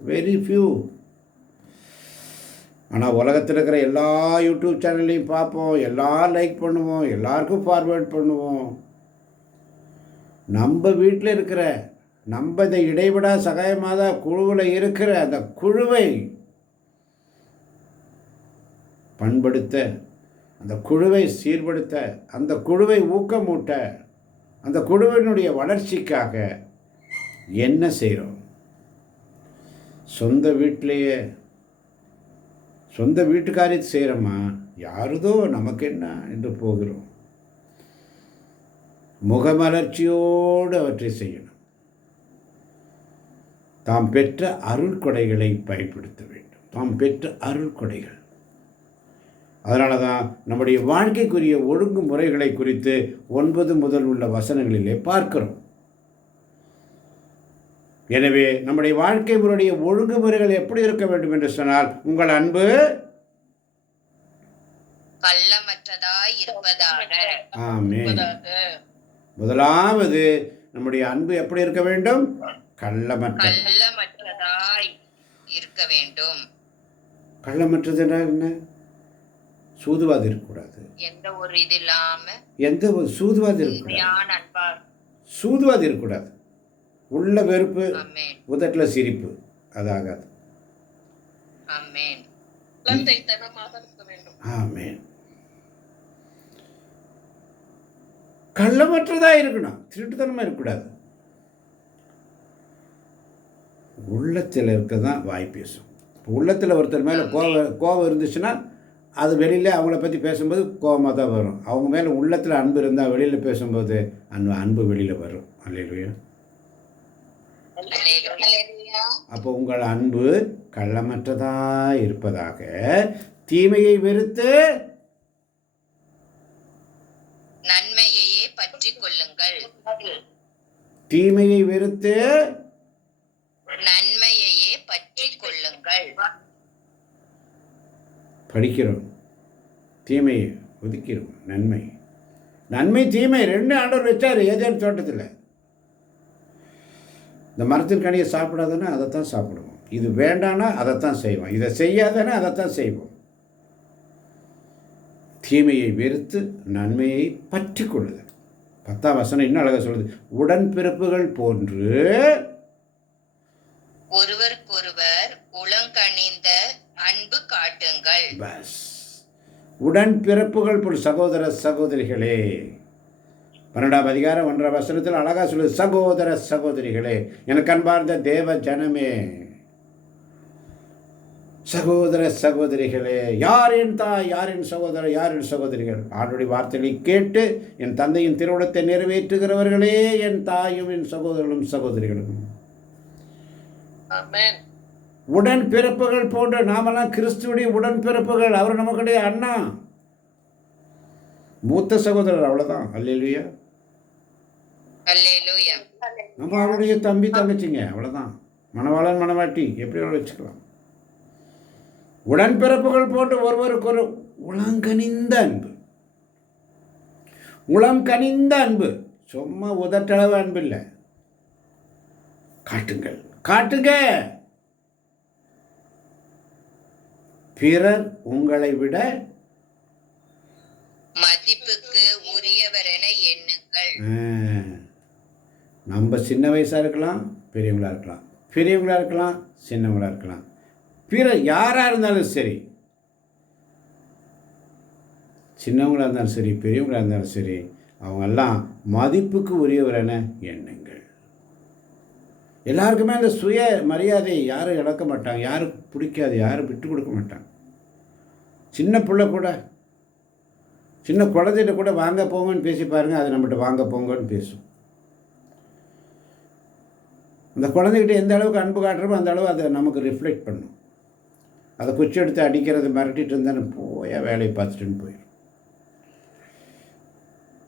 வெரி ஃபியூ. ஆனால் உலகத்தில் இருக்கிற எல்லா யூடியூப் சேனல்லையும் பார்ப்போம், எல்லோரும் லைக் பண்ணுவோம், எல்லாருக்கும் ஃபார்வேர்ட் பண்ணுவோம். நம்ம வீட்டில் இருக்கிற, நம்ம இந்த இடைவிடா சகாயமாத குழுவில் இருக்கிற அந்த குழுவை பண்படுத்த, அந்த குழுவை சீர்படுத்த, அந்த குழுவை ஊக்கமூட்ட, அந்த குழுவினுடைய வளர்ச்சிக்காக என்ன செய்கிறோம்? சொந்த வீட்டிலேயே சொந்த வீட்டுக்காரியத்தை செய்கிறோமா? யாருதோ நமக்கு என்ன என்று போகிறோம். முகமலர்ச்சியோடு அவற்றை செய்யணும். தாம் பெற்ற அருள்கொடைகளை பயன்படுத்த வேண்டும். தாம் பெற்ற அருள்கொடைகள். அதனால தான் நம்முடைய வாழ்க்கைக்குரிய ஒழுங்குமுறைகளை குறித்து 9 முதல் உள்ள வசனங்களிலே பார்க்கிறோம். எனவே நம்முடைய வாழ்க்கை முறையுடைய ஒழுங்குமுறைகள் எப்படி இருக்க வேண்டும் என்று சொன்னால், உங்கள் அன்பு கள்ளமற்றதாய் இருப்பதாக. ஆமென். முதலாவது நம்முடைய அன்பு எப்படி இருக்க வேண்டும்? கள்ளமற்றதாய் இருக்க வேண்டும். கள்ளமற்றது என்ன? சூதுவாது இருக்கக்கூடாது. எந்த ஒரு இது இல்லாம, எந்த ஒரு சூதுவாது இருக்கக்கூடாது. சூதுவாது இருக்கக்கூடாது. உள்ள வெறுப்பு, உதட்டில் சிரிப்பு, அதாகாது. ஆமென். கள்ளமற்றதாக இருக்கணும், திருட்டுத்தனமாக இருக்கக்கூடாது. உள்ளத்தில் இருக்க தான் வாய் பேசும். இப்போ உள்ளத்தில் ஒருத்தர் மேலே கோபம் இருந்துச்சுன்னா அது வெளியில் அவங்கள பற்றி பேசும்போது கோபமாக தான் வரும். அவங்க மேலே உள்ளத்தில் அன்பு இருந்தால் வெளியில் பேசும்போது அந்த அன்பு வெளியில் வரும். அல்லேலூயா. அப்போ உங்கள் அன்பு கள்ளமற்றதாக இருப்பதாக, தீமையை வெறுத்து நன்மையையே பற்றி கொள்ளுங்கள். தீமையை வெறுத்து நன்மையையே பற்றி கொள்ளுங்கள். படிக்கிறோம், தீமையை ஒதுக்கிறோம். நன்மை நன்மை தீமை ரெண்டு ஆண்டவர் வச்சார் ஏதேனும் தோட்டத்தில். இந்த மரத்தின் கனியை சாப்பிடாதனா அதைத்தான் சாப்பிடுவோம், இது வேண்டானா அதைத்தான் செய்வோம், இதை செய்யாதனா அதைத்தான் செய்வோம். தீமையை வெறுத்து நன்மையை பற்றி கொள்ளுதல். 10ஆம் வசனம் இன்னும் அழகாக சொல்லுது, உடன்பிறப்புகள் போன்று ஒருவருக்கொருவர் உளங்கனிந்த அன்பு காட்டுங்கள். பஸ் உடன்பிறப்புகள் போல் சகோதர சகோதரிகளே. 12ஆம் அதிகாரம் 1ஆம் வசனத்தில் அழகா சொல்லுது, சகோதர சகோதரிகளே, எனக்கு அன்பார்ந்த தேவ ஜனமே, சகோதர சகோதரிகளே, யார் என் தாய், யார் என் சகோதரர், யார் என் சகோதரிகள்? ஆண்டுடைய வார்த்தைகளை கேட்டு என் தந்தையின் திருவுளத்தை நிறைவேற்றுகிறவர்களே என் தாயும் என் சகோதரர்களும் சகோதரிகளும். உடன் பிறப்புகள் போன்ற நாமெல்லாம் கிறிஸ்துவுடைய உடன் பிறப்புகள். அவர் நமக்குடைய அண்ணா, மூத்த சகோதரர், அவ்வளவுதான். அல்லேலூயா. அல்லேலூயா. நம்ம அவருடைய தம்பி தங்கச்சிங்க, அவ்வளவுதான். மணவாளன் மணவாட்டி எப்படி வச்சுக்கலாம். உடன்பிறப்புகள் போன்று ஒருவருக்கு ஒரு உளங்கனிந்த அன்பு. உளம் கனிந்த அன்பு, சும்மா உதட்டளவு அன்பு இல்லை. காட்டுங்கள், காட்டுங்க. பிறர் உங்களை விட மதிப்புக்கு உரியவர் என எண்ணுங்கள். நம்ம சின்ன வயசாக இருக்கலாம், பெரியவங்களா இருக்கலாம், பெரியவங்களா இருக்கலாம், சின்னவங்களா இருக்கலாம். பிறர் யாராக இருந்தாலும் சரி, சின்னவங்களாக இருந்தாலும் சரி, பெரியவங்களாக இருந்தாலும் சரி, அவங்கெல்லாம் மதிப்புக்கு உரியவர் என எண்ணுங்கள். எல்லாருக்குமே அந்த சுய மரியாதையை யாரும் இழக்க மாட்டாங்க, யாரும் பிடிக்காது, யாரும் விட்டு கொடுக்க மாட்டாங்க. சின்ன பிள்ளை கூட, சின்ன குழந்தைகிட்ட கூட வாங்க போங்கன்னு பேசி பாருங்கள், அது நம்மகிட்ட வாங்க போங்கன்னு பேசும். அந்த குழந்தைகிட்ட எந்த அளவுக்கு அன்பு காட்டுறமோ அந்த அளவு அதை நமக்கு ரிஃப்ளெக்ட் பண்ணும். அதை குச்சி எடுத்து அடிக்கிறது மிரட்டிட்டு இருந்தானே போயா வேலையை பார்த்துட்டுன்னு போயிடும்.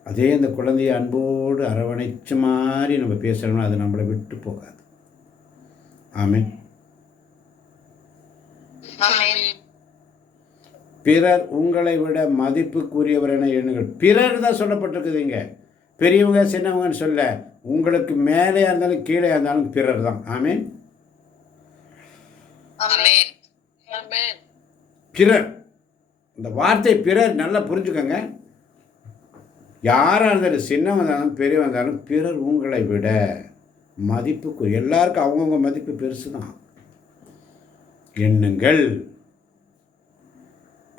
அதே அந்த குழந்தைய அன்போடு அரவணைச்ச மாதிரி நம்ம பேசுகிறோம்னா அது நம்மளை விட்டு போகாது. ஆமென். பிறர் உங்களை விட மதிப்புக்குரியவர் என எண்ணுங்கள். பிறர் தான் சொல்லப்பட்டிருக்குதுங்க, பெரியவங்க சின்னவங்கன்னு சொல்ல. உங்களுக்கு மேலே இருந்தாலும் கீழே இருந்தாலும் பிறர் தான். ஆமென். பிறர், இந்த வார்த்தை பிறர் நல்லா புரிஞ்சுக்கோங்க. யாராக இருந்தாலும், சின்னவங்க இருந்தாலும் பெரியவங்க இருந்தாலும், பிறர் உங்களை விட மதிப்புக்கு, எல்லாருக்கும் அவங்கவுங்க மதிப்பு பெருசு தான் எண்ணுங்கள்.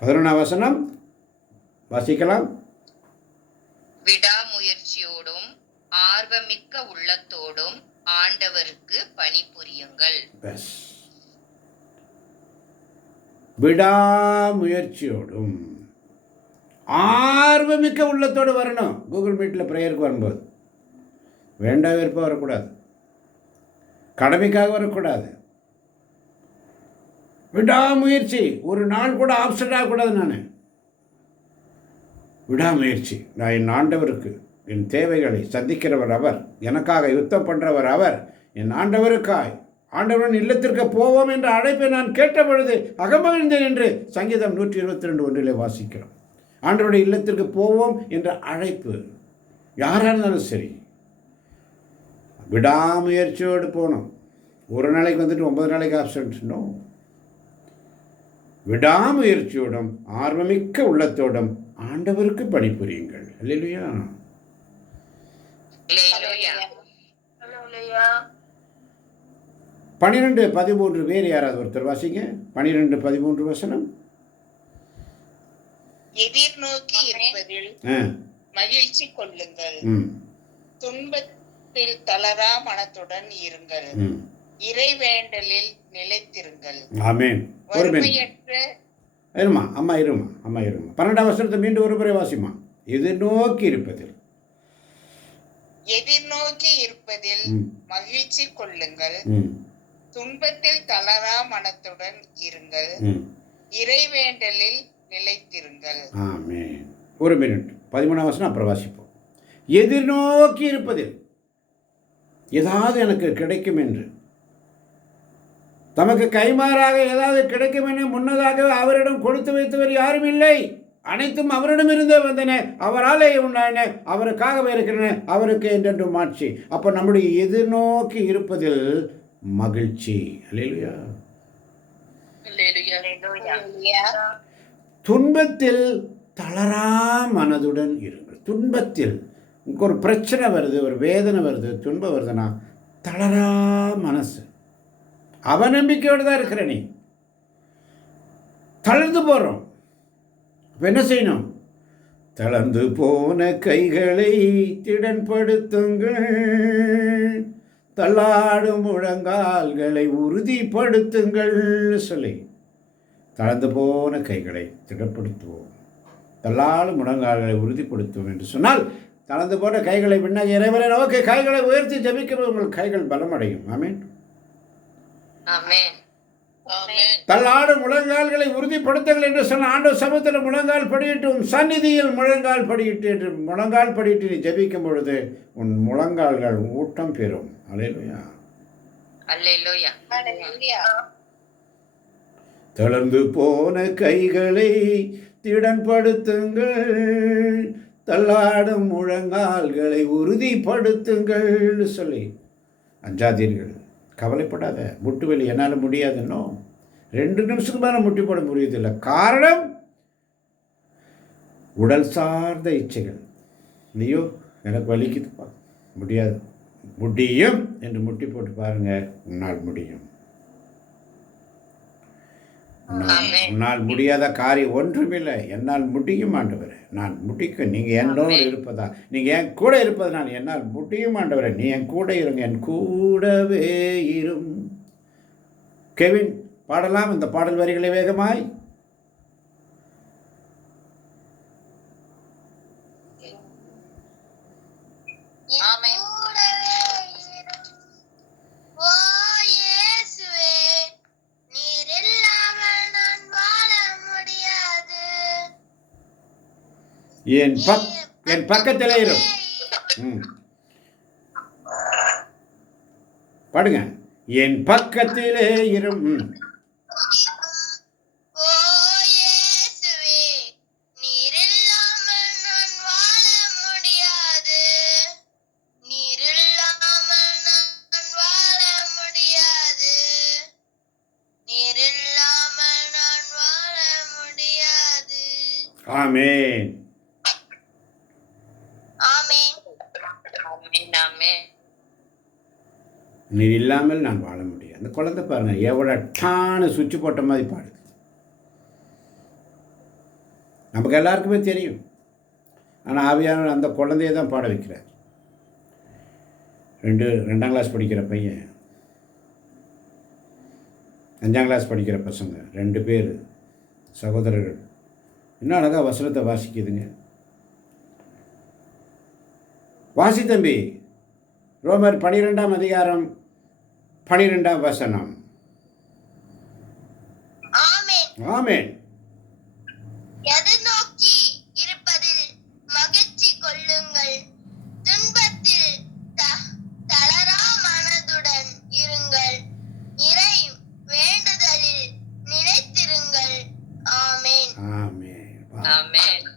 11ஆம் வசனம் வாசிக்கலாம். விடாமுயற்சியோடும் ஆர்வமிக்க உள்ளத்தோடும் ஆண்டவருக்கு பணிபுரியுங்கள். விடாமுயற்சியோடும் ஆர்வமிக்க உள்ளத்தோடு வரணும். கூகுள் மீட்டில் ப்ரேயருக்கு வரும்போது வேண்டா வெறுப்பாக வரக்கூடாது, கடமைக்காக வரக்கூடாது. விடாமுயற்சி, ஒரு நாள் கூட ஆப்சென்ட் ஆகக்கூடாது. நான் விடாமுயற்சி, நான் என் ஆண்டவருக்கு என் தேவைகளை சந்திக்கிறவர் அவர், எனக்காக யுத்தம் பண்ணுறவர் அவர். என் ஆண்டவருக்காய் ஆண்டவரின் இல்லத்திற்கு போவோம் என்ற அழைப்பை நான் கேட்ட பொழுது அகமகிழ்ந்தேன் என்று சங்கீதம் 122:1 வாசிக்கிறோம். ஆண்டவருடைய இல்லத்திற்கு போவோம் என்ற அழைப்பு யாராக இருந்தாலும் சரி விடாமுயற்சியோடு போகணும். ஒரு நாளைக்கு வந்துட்டு 9 நாளைக்கு ஆப்சன்ட். விடாமுயற்சியோடும் ஆர்வமிக்க உள்ளத்தோடும் ஆண்டவருக்கு பணிபுரியுங்கள். அல்லேலூயா. 12:13 வேறு யாராவது ஒருத்தர் வாசிங்க. 12:13 வசனம். எதிர்நோக்கி இருப்பதில் மகிழ்ச்சி கொள்ளுங்கள். ம் துன்பத்தில் தளரா மனத்துடன் இருங்கள். ம் இறைவேண்டலில் நிலைத்திருங்கள். ஆமென். ஒரு மினிட் வறுமையற்ற இருமா அம்மா, இருமா அம்மா, இருமா. 12ஆம் வசனத்தை மீண்டும் ஒரு முறை வாசிமா. எதிர்நோக்கி இருப்பதில் எதிர்நோக்கி இருப்பதில் ம் மகிழ்ச்சி கொள்ளுங்கள். ம் துன்பத்தில் தளரா மனத்துடன் இருங்கள். ம் இறைவேண்டலில் நிலைத்திருங்கள். ஆமென். ஒரு மினிட். 13ஆம் வசனம் அப்புறம் வாசிப்போம். எதிர்நோக்கி இருப்பதில் ஏதாவது எனக்கு கிடைக்கும் என்று, தமக்கு கைமாறாக ஏதாவது கிடைக்கும் என முன்னதாக அவரிடம் கொடுத்து வைத்தவர் யாரும் இல்லை. அனைத்தும் அவரிடமிருந்தே வந்தன, அவராலே உண்டான, அவருக்காகவே இருக்கிறன, அவருக்கு என்றென்று மாட்சி. அப்போ நம்முடைய எதிர்நோக்கி இருப்பதில் மகிழ்ச்சி. அல்லேலூயா. துன்பத்தில் தளரா மனதுடன் இருங்கள். துன்பத்தில் உங்களுக்கு ஒரு பிரச்சனை வருது, ஒரு வேதனை வருது, துன்பம் வருதுன்னா தளரா மனசு, அவநம்பிக்கையோடு தான் இருக்கிற நீ, தளர்ந்து போகிறோம். இப்போ என்ன செய்யணும்? தளர்ந்து போன கைகளை திடன்படுத்துங்கள், தள்ளாடும் முழங்கால்களை உறுதிப்படுத்துங்கள் சொல்லி, தளர்ந்து போன கைகளை திடப்படுத்துவோம், தள்ளாடும் முழங்கால்களை உறுதிப்படுத்துவோம் என்று சொன்னால், தளர்ந்து போன கைகளை பின்னாக இறைவனை நோக்கி கைகளை உயர்த்தி ஜெபிக்கிறது உங்கள் கைகள் பலமடையும். ஆமென். ஆமென். தள்ளாடும் முழங்கால்களை உறுதிப்படுத்துங்கள் என்று சொன்ன ஆண்டவர் சமூகத்தில் முழங்கால் படியிட்டும், சந்நிதியில் முழங்கால் படியிட்டு என்று முழங்கால் படியிட்டு நீ ஜெபிக்கும் பொழுது உன் முழங்கால்கள் ஊட்டம் பெறும். அல்லேலூயா. அல்லேலூயா. தளர்ந்து போன கைகளை திடன்படுத்துங்கள், தள்ளாடும் முழங்கால்களை உறுதிப்படுத்துங்கள் சொல்லி, அஞ்சாதீர்கள், கவலைப்படாத. முட்டு வலி என்னால் முடியாதுன்னோ 2 நிமிஷத்துக்கு மேலே முட்டி போட முடியதில்லை. காரணம் உடல் சார்ந்த இச்சைகள். ஐயோ எனக்கு வலிக்குதுப்பா, முடியாது. முடியும் என்று முட்டி போட்டு பாருங்க, உன்னால் முடியும். உன்னால் முடியாத காரியம் ஒன்றுமில்லை. என்னால் முடியும் ஆண்டவரே, நான் முடிக்க, நீங்கள் என்னோடு இருப்பதா, நீங்கள் என் கூட இருப்பதனால் என்னால் முடியும் ஆண்டவரே, நீ என் கூட இருங்க, என் கூடவே இரும். கெவின் பாடலாம் இந்த பாடல் வரிகளை வேகமாய். என் பக்கத்திலே இரும். பாடுங்க. என் பக்கத்திலே இரும். ஆமென். நீர் இல்லாமல் நான் வாழ முடியாது. அந்த குழந்தை பாருங்க எவ்வளோ டான சுவிட்ச் போட்ட மாதிரி பாடுது. நமக்கு எல்லாருக்குமே தெரியும், ஆனால் ஆவியானவர் அந்த குழந்தைய தான் பாட வைக்கிறார். 2ஆம் கிளாஸ் படிக்கிற பையன், 5ஆம் கிளாஸ் படிக்கிற பசங்க 2 பேர் சகோதரர்கள், இன்னும் அழகாக வசனத்தை வாசிக்குதுங்க. வாசி தம்பி. ரோமர் 12ஆம் அதிகாரம் 12ஆம் வசனம். ஆமென். எதிர்நோக்கி இருப்பதில் மகிழ்ச்சி கொள்ளுங்கள், துன்பத்தில் தளரா மனதுடன் இருங்கள், இறை வேண்டுதலில் நிலைத்திருங்கள். ஆமென். ஆமென்.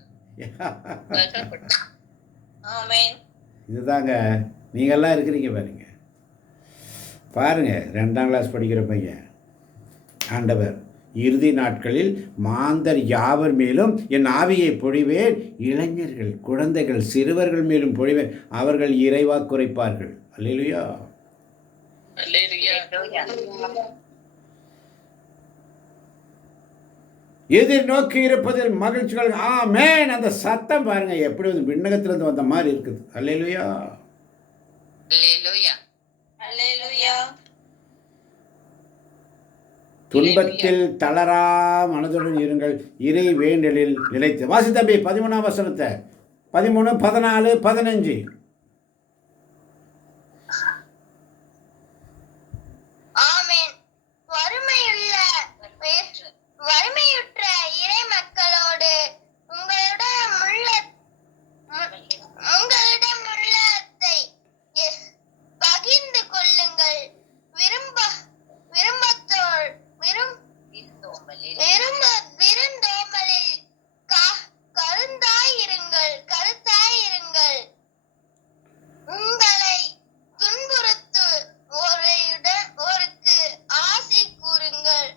ஆமென். இதுதாங்க நீங்கள்லாம் இருக்கிறீங்க பாருங்க. பாருங்கள் 2ஆம் கிளாஸ் படிக்கிற பையன், ஆண்டவர் இறுதி நாட்களில் மாந்தர் யாவர் மேலும் என் ஆவியை பொழிவேன், இளைஞர்கள், குழந்தைகள், சிறுவர்கள் மேலும் பொழிவேன், அவர்கள் இறைவாக்கு குறைப்பார்கள். அல்லேலூயா. எதிர்நோக்கி இருப்பதில் மகிழ்ச்சிகள். ஆமென். அந்த சத்தம் பாருங்க எப்படி வந்து விண்ணகத்திலிருந்து வந்த மாதிரி இருக்குது. அல்லேலூயா. அல்லேலூயா. அல்லேலூயா. துன்பத்தில் தளரா மனதுடன் இருங்கள், இறை வேண்டலில் நிலைத்து. வாசி தம்பி 13ஆம் வசனத்தை. 13, 14, 15. ஆமென். வறுமையுற்ற இறை மக்களோடு உங்களிடமுள்ளதை பகிர்ந்து கொள்ளுங்கள். விருந்தோம்பலில் கருத்தாயிருங்கள். உங்களை துன்புறுத்துவோருக்கு ஆசி கூறுங்கள்.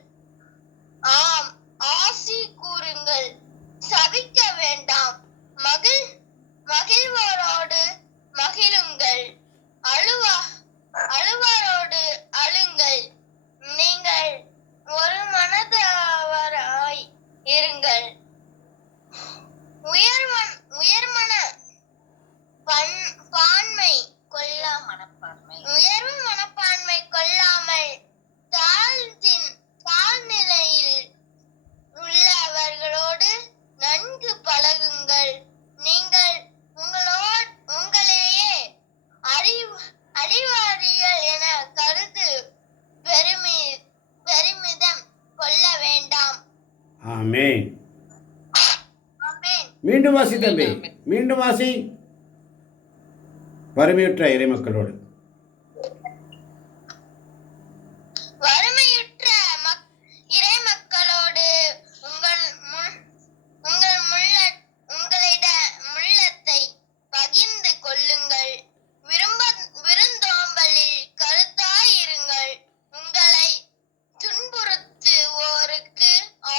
ஆம், ஆசி கூறுங்கள். சபிக்க வேண்டாம். மகிழ்வோரோடு மகிழுங்கள். அழுவாரோடு அழுங்கள். நீங்கள் ஒரு மனதவராய் இருங்கள். உயர்மன பான்மை உயர்வு மனப்பான்மை கொள்ளாமல் தாழ்நிலையில் உள்ளவர்களோடு நன்கு பழகுங்கள். நீங்கள் உங்களையே அறிவாளிகள் என கருது பெருமிதம் கொள்ள வேண்டாம். ஆமென். ஆமென். மீண்டும் வாசி தம்பி, மீண்டும் வாசி. வறுமையுற்ற இறை மக்களோடு. வறுமையுற்ற இறை மக்களோடு உள்ளத்தை பகிர்ந்து கொள்ளுங்கள். விருந்தோம்பலில் கருத்தாயிருங்கள். உங்களை துன்புறுத்துவோருக்கு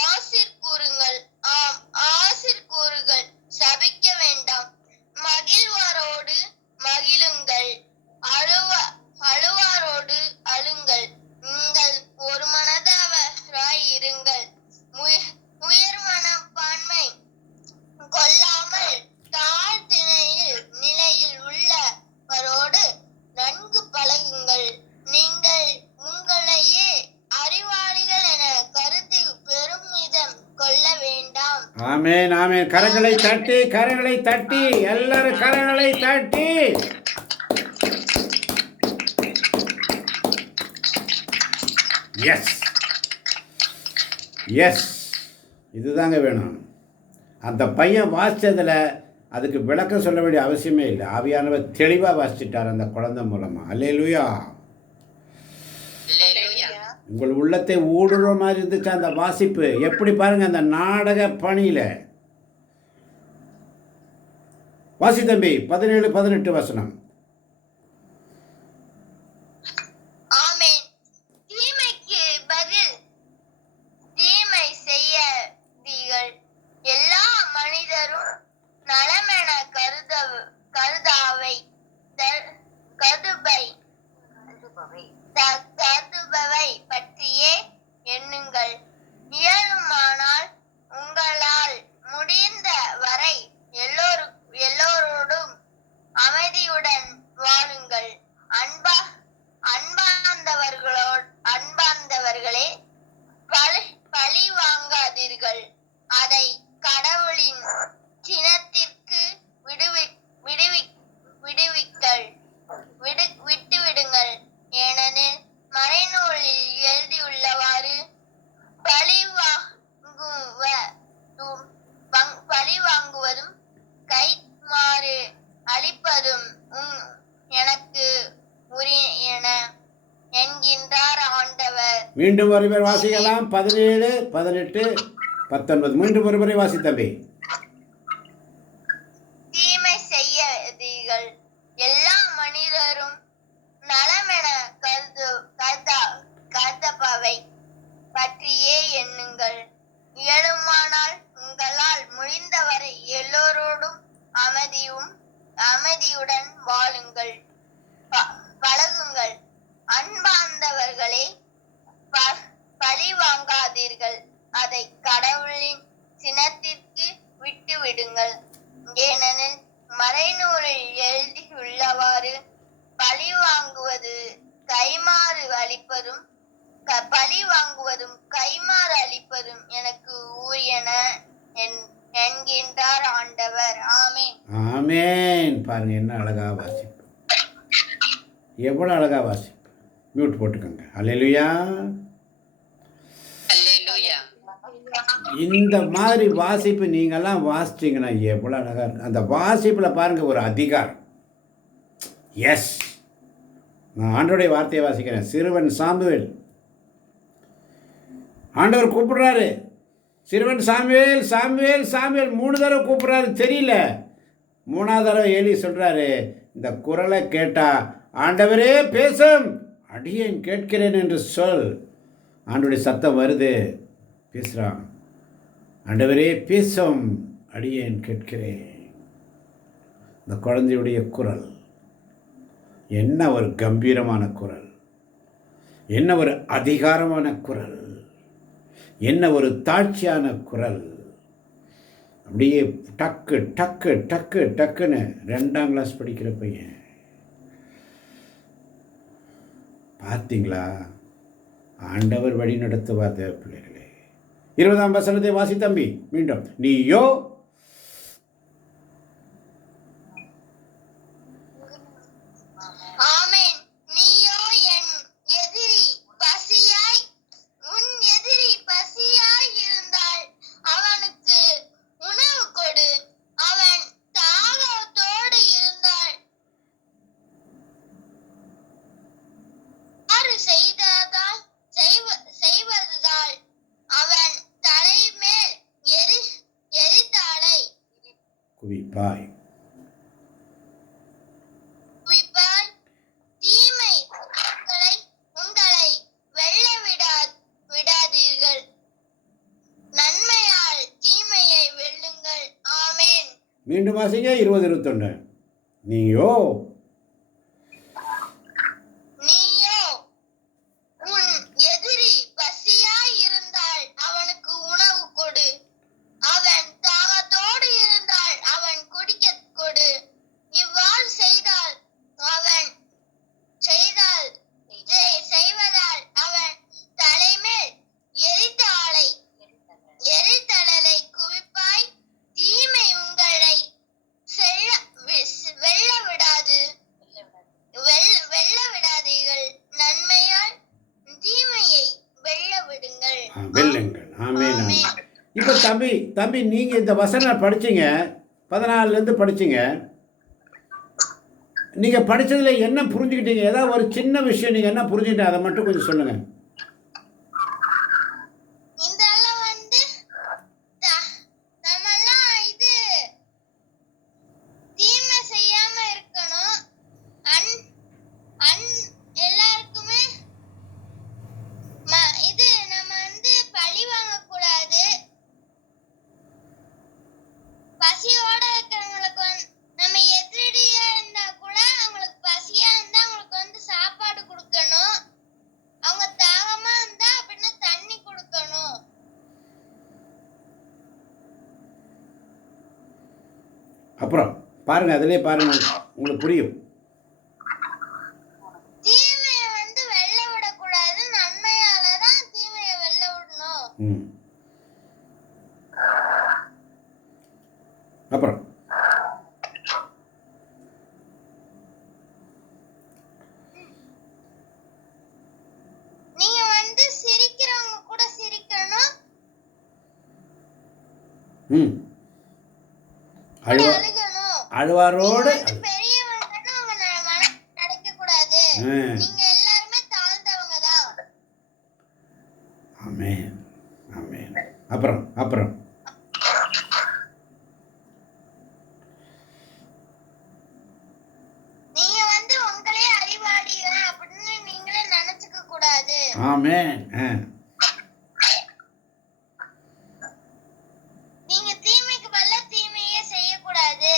ஆசீர் கூறுங்கள். ஆம், ஆசீர் கூறுங்கள். சபிக்க வேண்டாம். மகிழ்வோரோடு மகிழுங்கள். அழுவாரோடு அழுங்கள். நீங்கள் ஒரு மனதவராய் இருங்கள். உயர் மனப்பான்மை கொள்ளாமல் நிலையில் உள்ளவரோடு நன்கு பழகுங்கள். நீங்கள் உங்களையே அறிவாளிகள் என கருதி பெருமிதம் கொள்ள வேண்டாம். ஆமென், ஆமென். கரங்களை தட்டி, கரங்களை தட்டி, எல்லாரும் கரங்களை தட்டி. எஸ், எஸ், இதுதாங்க வேணும். அந்த பையன் வாசித்ததில் அதுக்கு விளக்கம் சொல்ல வேண்டிய அவசியமே இல்லை. ஆவியானவர் தெளிவாக வாசிச்சிட்டார் அந்த குழந்தை மூலமாக. அல்லேலூயா. அல்லேலூயா. உங்கள் உள்ளத்தை ஊடுருவ மாதிரி இருந்துச்சு அந்த வாசிப்பு. எப்படி பாருங்க அந்த நாடக பணியில். வாசி தம்பி 17, 18 வசனம். ஆமென். தீமைக்கு பதில் தீமை செய்யாதீர்கள். எல்லா மனிதரும் நலமென கருதுபவை பற்றியே எண்ணுங்கள். இயலுமானால் உங்களால் முடிந்த வரை எல்லோரோடும் அமைதியுடன் வாழுங்கள். அன்பார்ந்தவர்களே, பழி வாங்காதீர்கள். அதை கடவுளின் சினத்திற்கு விட்டுவிடுங்கள். ஏனெனில் மறைநூலில் எழுதியுள்ளவாறு பழி வாங்குவதும் கைமாறு அளிப்பதும் எனக்கு உரியன என்கின்றார் ஆண்டவர். மீண்டும் ஒருவர் வாசிக்கலாம். 17, 18, 19. மீண்டும் ஒருவரை வாசி தம்பி. தீமை செய்யாதீர்கள். எல்லா மனிதரும் நலமென கருதப்பவை பற்றியே எண்ணுங்கள். இயலுமானால் உங்களால் முடிந்தவரை எல்லோரோடும் அமைதியுடன் வாழுங்கள். பழகுங்கள். அன்பார்ந்தவர்களே, பழி வாங்காதீர்கள். அதை கடவுளின் விடுங்கள். ஏனெனில் மறைநூலில் எழுதியுள்ளவாறு பழி வாங்குவது கைமாறு அளிப்பதும் கைமாறு அளிப்பதும் எனக்கு உரியன என்கின்றார் ஆண்டவர். ஆமென். ஆமேன். பாருங்க என்ன அழகா வாசிப்பு, எவ்வளோ அழகா வாசிப்பு. மியூட் போட்டுக்கோங்க. அல்லேலூயா. அல்லேலூயா. இந்த மாதிரி வாசிப்பு நீங்கள்லாம் வாசிச்சிங்கன்னா எவ்வளோ அழகாக இருக்கு. அந்த வாசிப்பில் பாருங்கள் ஒரு அதிகாரம். எஸ், நான் ஆண்டவருடைய வார்த்தையை வாசிக்கிறேன். சிறுவன் சாமுவேல், ஆண்டவர் கூப்பிடுறாரு. சிறுவன் சாமுவேல் சாமுவேல் சாமுவேல் 3 தடவை கூப்பிடுறாரு, தெரியல. 3ஆவது தடவை ஏலி சொல்கிறாரு, இந்த குரலை கேட்டா ஆண்டவரே பேசும், அடியேன் கேட்கிறேன் என்று சொல். ஆண்டவருடைய சத்தம் வருது, பேசுகிறான். ஆண்டவரே பேசும், அடியேன் கேட்கிறேன். இந்த குழந்தையுடைய குரல் என்ன ஒரு கம்பீரமான குரல், என்ன ஒரு அதிகாரமான குரல், என்ன ஒரு தாட்சியான குரல். அப்படியே டக்கு டக்கு டக்கு டக்குன்னு 2ஆம் கிளாஸ் படிக்கிற பையன். பார்த்தீங்களா, ஆண்டவர் வழி நடத்துவார் தேவ பிள்ளைகளே. 20ஆம் வசனத்தை வாசி தம்பி மீண்டும். நீயோ ஆமென். நீயோ என் எதிரி பசியாய் உன் எதிரி பசியாய் இருந்தால் அவனுக்கு உணவு கொடு. அவன் தாகத்தோடு இருந்தால் ஆறு செய்வதால் அவன் தலைமேல் எரித்தாளை குவிப்பாய். குவிப்பாய். தீமை உங்களை வெல்ல விடாதீர்கள். நன்மையால் தீமையை வெல்லுங்கள். ஆமென். மீண்டும் வாசிங்க 20-21. நீயோ நீயோ உன் எதிரி பசியாய் இருந்தால் அவனுக்கு உணவு கொடு. அவன் தாகத்தோடு இருந்தால் அவன் குடிக்கக் கொடு. இவ்வாறு செய்தால் செய்வதால் அவன் தலைமேல் எரித்தழலை குவிப்பாய். தீமை உங்களை வெல்ல விடாதீர்கள். நன்மையால் தீமையை வெல்ல விடுங்கள். வெல்லுங்கள். ஆமென். ஆமென். இப்போ தம்பி நீங்கள் இந்த வசனம் படிச்சீங்க, 14லேருந்து படிச்சீங்க. நீங்கள் படித்ததில் என்ன புரிஞ்சுக்கிட்டீங்க? ஏதாவது ஒரு சின்ன விஷயம் நீங்கள் என்ன புரிஞ்சுக்கிட்டீங்க, அதை மட்டும் கொஞ்சம் சொல்லுங்கள். இதெல்லாம் நம்மெல்லாம் தீமை செய்யாம இருக்கணும். எல்லாருக்குமே நம்ம பழி வாங்க கூடாது. பசியோட இருக்கிறவங்களுக்கு நம்ம எதிரியா இருந்தா கூட அவங்களுக்கு பசியா இருந்தா அவங்களுக்கு சாப்பாடு கொடுக்கணும். அவங்க தாகமா இருந்தா அப்படின்னா தண்ணி கொடுக்கணும். அப்புறம் பாருங்கள், அதிலே பாருங்கள், உங்களுக்கு புரியும். தீமையை வெல்ல விடக்கூடாது. நன்மையாலதான் தீமையை வெல்ல விடணும். அப்புறம் நீங்க சிரிக்கிறவங்க கூட சிரிக்கணும். அழுகணும். அழுவாரோடு பெரியவங்க அவங்க நடக்க கூடாது. நீங்க எல்லாருமே தாழ்ந்தவங்க தான். ஆமென். ஆமென். அப்புறம் நீங்க உங்களே அறிவாளிங்க அப்படின்னு நீங்களே நினைச்சுக்க கூடாது. ஆமென். நீங்க தீமைக்கு பதிலா தீமையே செய்யக்கூடாது.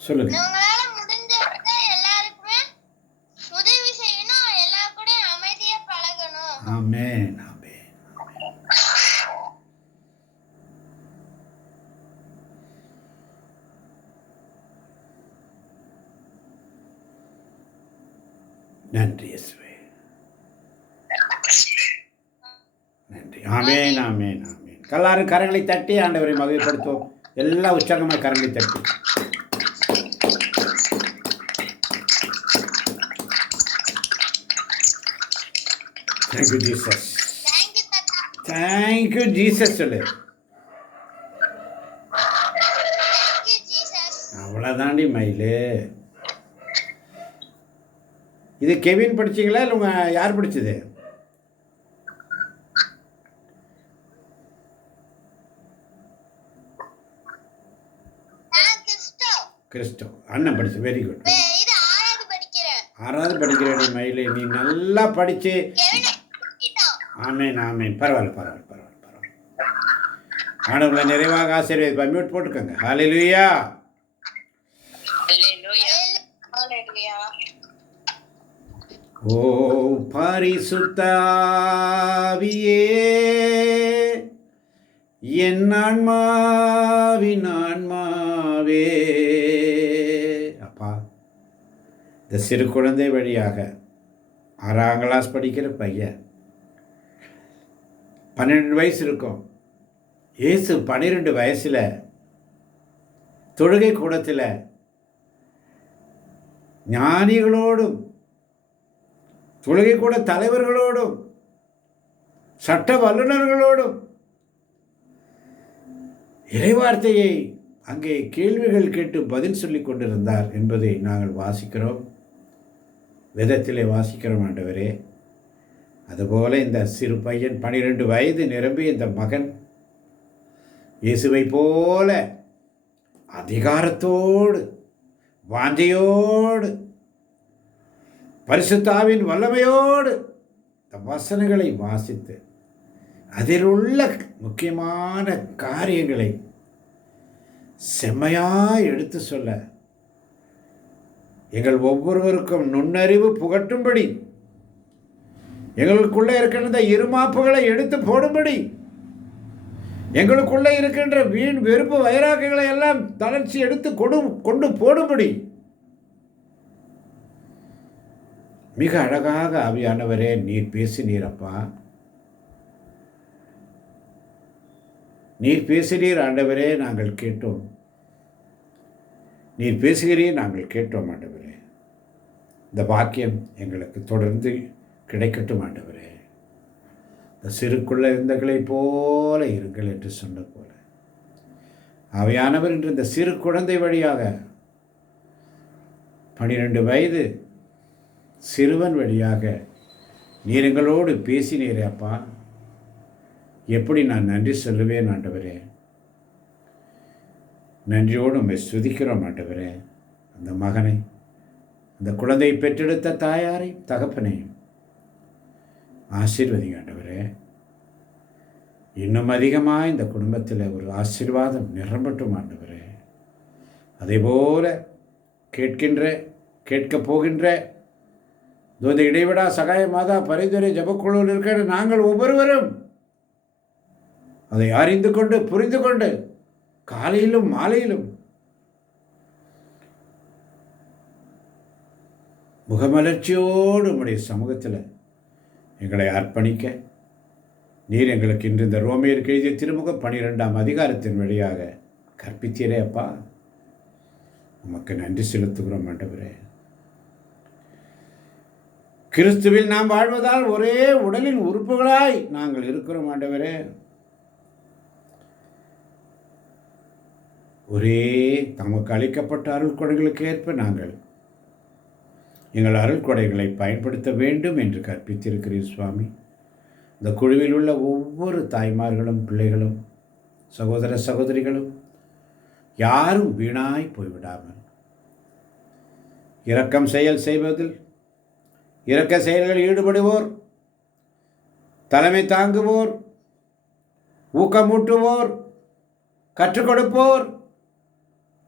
சொல்லுங்க. உங்களால முடிஞ்ச எல்லாருக்குமே உதவி செய்ய நன்றி இயேசுவே. நன்றி. ஆமென், ஆமென், ஆமென். எல்லாரும் கரங்களை தட்டி ஆண்டவரை மகிமைப்படுத்துவோம். எல்லா உற்சாகமாய் கரங்களை தட்டி. Thank you, Jesus. தேங்க்யூ தாத்தா. Thank you, Jesus சொல்லு. Thank you Jesus. அவ்வளோதாண்டி மயிலு. இது கெவின் படிச்சீங்களா இல்லை உங்கள் யார் படிச்சது? நான் கிறிஸ்டோ. கிறிஸ்டோ அண்ணன் படிச்சு. Very good. இது 6வது படிக்கிறேன். 6வது படிக்கிறடி மயிலு. நீ நல்லா படிச்சு. கெவினை கூட்டிட்டோம். ஆமேன், ஆமேன். பரவாயில்ல, பரவாயில்ல, பரவாயில்ல, பரவாயில்ல. ஆண்டவர்களை நிறைவாக ஆசீர்வதிப்பார். மியூட் போட்டுக்கோங்க. ஹல்லேலூயா. அல்லேலூயா. Hallelujah. ஓ பரிசுத்த ஆவியே, என் ஆன்மாவின் ஆன்மாவே. அப்பா, இந்த சிறு குழந்தை வழியாக 6ஆம் கிளாஸ் படிக்கிற பையன், 12 வயசு இருக்கும். இயேசு 12 வயசில் தொழுகை கூடத்தில் ஞானிகளோடும் தொழுகை கூட தலைவர்களோடும் சட்ட வல்லுநர்களோடும் இறைவார்த்தையை அங்கே கேள்விகள் கேட்டு பதில் சொல்லி கொண்டிருந்தார் என்பதை நாங்கள் வாசிக்கிறோம், வேதத்திலே வாசிக்கிறோம் ஆண்டவரே. அதுபோல இந்த சிறு பையன் 12 வயது நிரம்பிய இந்த மகன் இயேசுவை போல அதிகாரத்தோடு வாஞ்சையோடு பரிசுத்தாவின் வல்லமையோடு இந்த வசனங்களை வாசித்து அதில் உள்ள முக்கியமான காரியங்களை செம்மையாய் எடுத்து சொல்ல எங்கள் ஒவ்வொருவருக்கும் நுண்ணறிவு புகட்டும்படி, எங்களுக்குள்ளே இருக்கின்ற இருமாப்புகளை எடுத்து போடும்படி, எங்களுக்குள்ளே இருக்கின்ற வீண் வெறுப்பு வைராக்கியங்களை எல்லாம் தளர்ச்சி எடுத்து கொண்டு போடும்படி மிக அழகாக ஆவியானவரே நீர் பேசினீரப்பா. நீர் பேசினீர் ஆண்டவரே, நாங்கள் கேட்டோம். நீர் பேசுகிறீர், நாங்கள் கேட்டோம் ஆண்டவரே. இந்த பாக்கியம் எங்களுக்கு தொடர்ந்து கிடைக்கட்டும் ஆண்டவரே. இந்த சிறுக்குள்ள இருந்தங்களைப் போல இருங்கள் என்று சொன்ன போல ஆவியானவர் என்று இந்த சிறு குழந்தை வழியாக 12 வயது சிறுவன் வழியாக நீர் எங்களோடு பேசினீரே அப்பா. எப்படி நான் நன்றி சொல்லுவேன் ஆண்டவரே. நன்றியோடு உம்மை ஸ்துதிக்கிறோம் ஆண்டவரே. அந்த மகனை, அந்த குழந்தையை பெற்றெடுத்த தாயாரை தகப்பனையும் ஆசீர்வதிங்க ஆண்டவரே. இன்னும் அதிகமாக இந்த குடும்பத்தில் ஒரு ஆசீர்வாதம் நிரம்பட்டும் ஆண்டவரே. அதேபோல கேட்கப் போகின்ற இந்த இடைவிடா சகாய மாதா பரிந்துரை ஜபக்குழுவில் இருக்கிற நாங்கள் ஒவ்வொருவரும் அதை அறிந்து கொண்டு புரிந்து கொண்டு காலையிலும் மாலையிலும் முகமலர்ச்சியோடு உம்முடைய சமூகத்தில் எங்களை அர்ப்பணிக்க நீர் எங்களுக்கு இன்று இந்த ரோமியருக்கு எழுதிய திருமுகம் 12ஆம் அதிகாரத்தின் வழியாக கற்பித்தீரே அப்பா. உமக்கு நன்றி செலுத்துகிறோம் ஆண்டவரே. கிறிஸ்துவில் நாம் வாழ்வதால் ஒரே உடலின் உறுப்புகளாய் நாங்கள் இருக்கிறோம் ஆண்டவரே. ஒரே தமக்கு அளிக்கப்பட்ட அருள் கொடைகளுக்கு ஏற்ப நாங்கள் எங்கள் அருள் கொடைகளை பயன்படுத்த வேண்டும் என்று கற்பித்திருக்கிறீர் சுவாமி. இந்த குழுவில் உள்ள ஒவ்வொரு தாய்மார்களும் பிள்ளைகளும் சகோதர சகோதரிகளும் யாரும் வீணாய் போய்விடாமல் இரக்கம் செய்வதில் இரக்க செயல்களில் ஈடுபடுவோர், தலைமை தாங்குவோர், ஊக்கமூட்டுவோர், கற்றுக் கொடுப்போர்,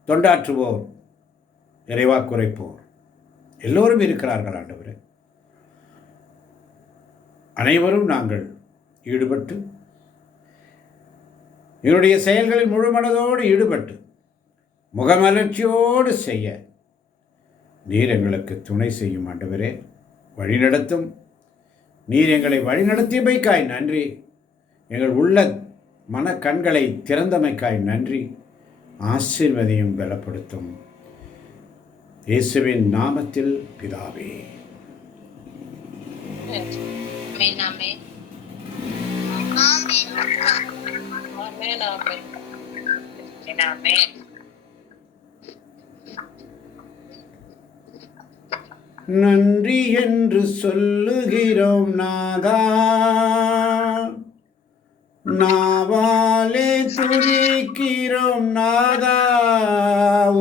தொண்டாற்றுவோர், இறைவாக்குரைப்போர் எல்லோரும் இருக்கிறார்கள் ஆண்டவரே. அனைவரும் நாங்கள் ஈடுபட்டு இவருடைய செயல்களில் முழு மனதோடு ஈடுபட்டு முகமலர்ச்சியோடு செய்ய நீர் எங்களுக்கு துணை செய்யும் ஆண்டவரே. வழிநடத்தும். நீர் எங்களை வழிநடத்தியமைக்காய் நன்றி. எங்கள் உள்ள மனக்கண்களை திறந்தமைக்காய் நன்றி. ஆசீர்வதியும் பலப்படுத்தும். இயேசுவின் நாமத்தில் பிதாவே. ஆமென் ஆமென் ஆமென். ஆமென் ஆமென் ஆமென். நன்றி என்று சொல்லுகிறோம் நாதா, நாவாலே துதிக்கிறோம் நாதா.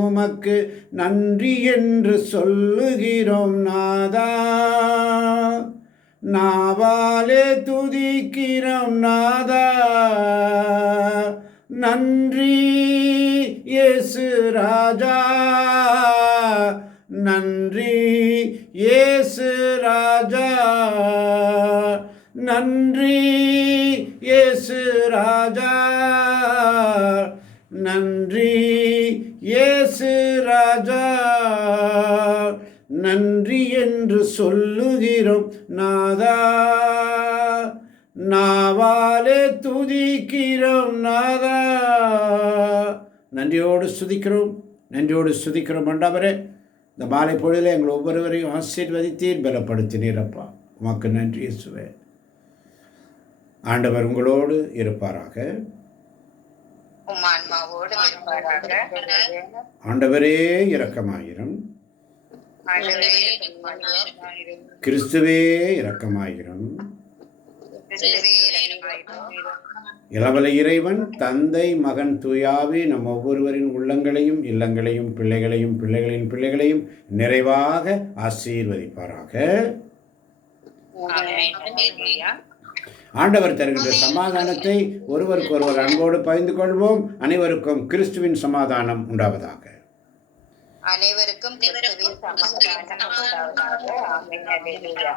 உமக்கு நன்றி என்று சொல்லுகிறோம் நாதா, நாவாலே துதிக்கிறோம் நாதா. நன்றி இயேசு ராஜா, நன்றி இயேசு ராஜா, நன்றி இயேசு ராஜா, நன்றி இயேசு ராஜா. நன்றி என்று சொல்லுகிறோம் நாதா, நாவாலே துதிக்கிறோம் நாதா. நன்றியோடு சுதிக்கிறோம், நன்றியோடு சுதிக்கிறோம் ஆண்டவரே. இந்த மாலை பொழுதில் எங்கள் ஒவ்வொருவரையும் ஆசீர்வதித்தீர், பலப்படுத்தினீர் அப்பா. உமக்கு நன்றி இயேசுவே. ஆண்டவர் உங்களோடு இருப்பாராக. உம் ஆன்மாவோடு இருப்பாராக. ஆண்டவரே இரக்கமாயிரும். ஆண்டவரே இரக்கமாயிரும். கிறிஸ்துவே இரக்கமாயிரும். கிறிஸ்துவே இரக்கமாயிரும். இளவலை இறைவன் தந்தை மகன் தூயாவி நம் ஒவ்வொருவரின் உள்ளங்களையும் இல்லங்களையும் பிள்ளைகளையும் பிள்ளைகளின் பிள்ளைகளையும் நிறைவாக ஆசீர்வதிப்பாராக. ஆண்டவர் தருகின்ற சமாதானத்தை ஒருவருக்கு ஒருவர் அன்போடு பகிர்ந்து கொள்வோம். அனைவருக்கும் கிறிஸ்துவின் சமாதானம் உண்டாவதாக. அனைவருக்கும் கிறிஸ்துவின் சமாதானம் உண்டாவதாக. ஆமென். அல்லேலூயா.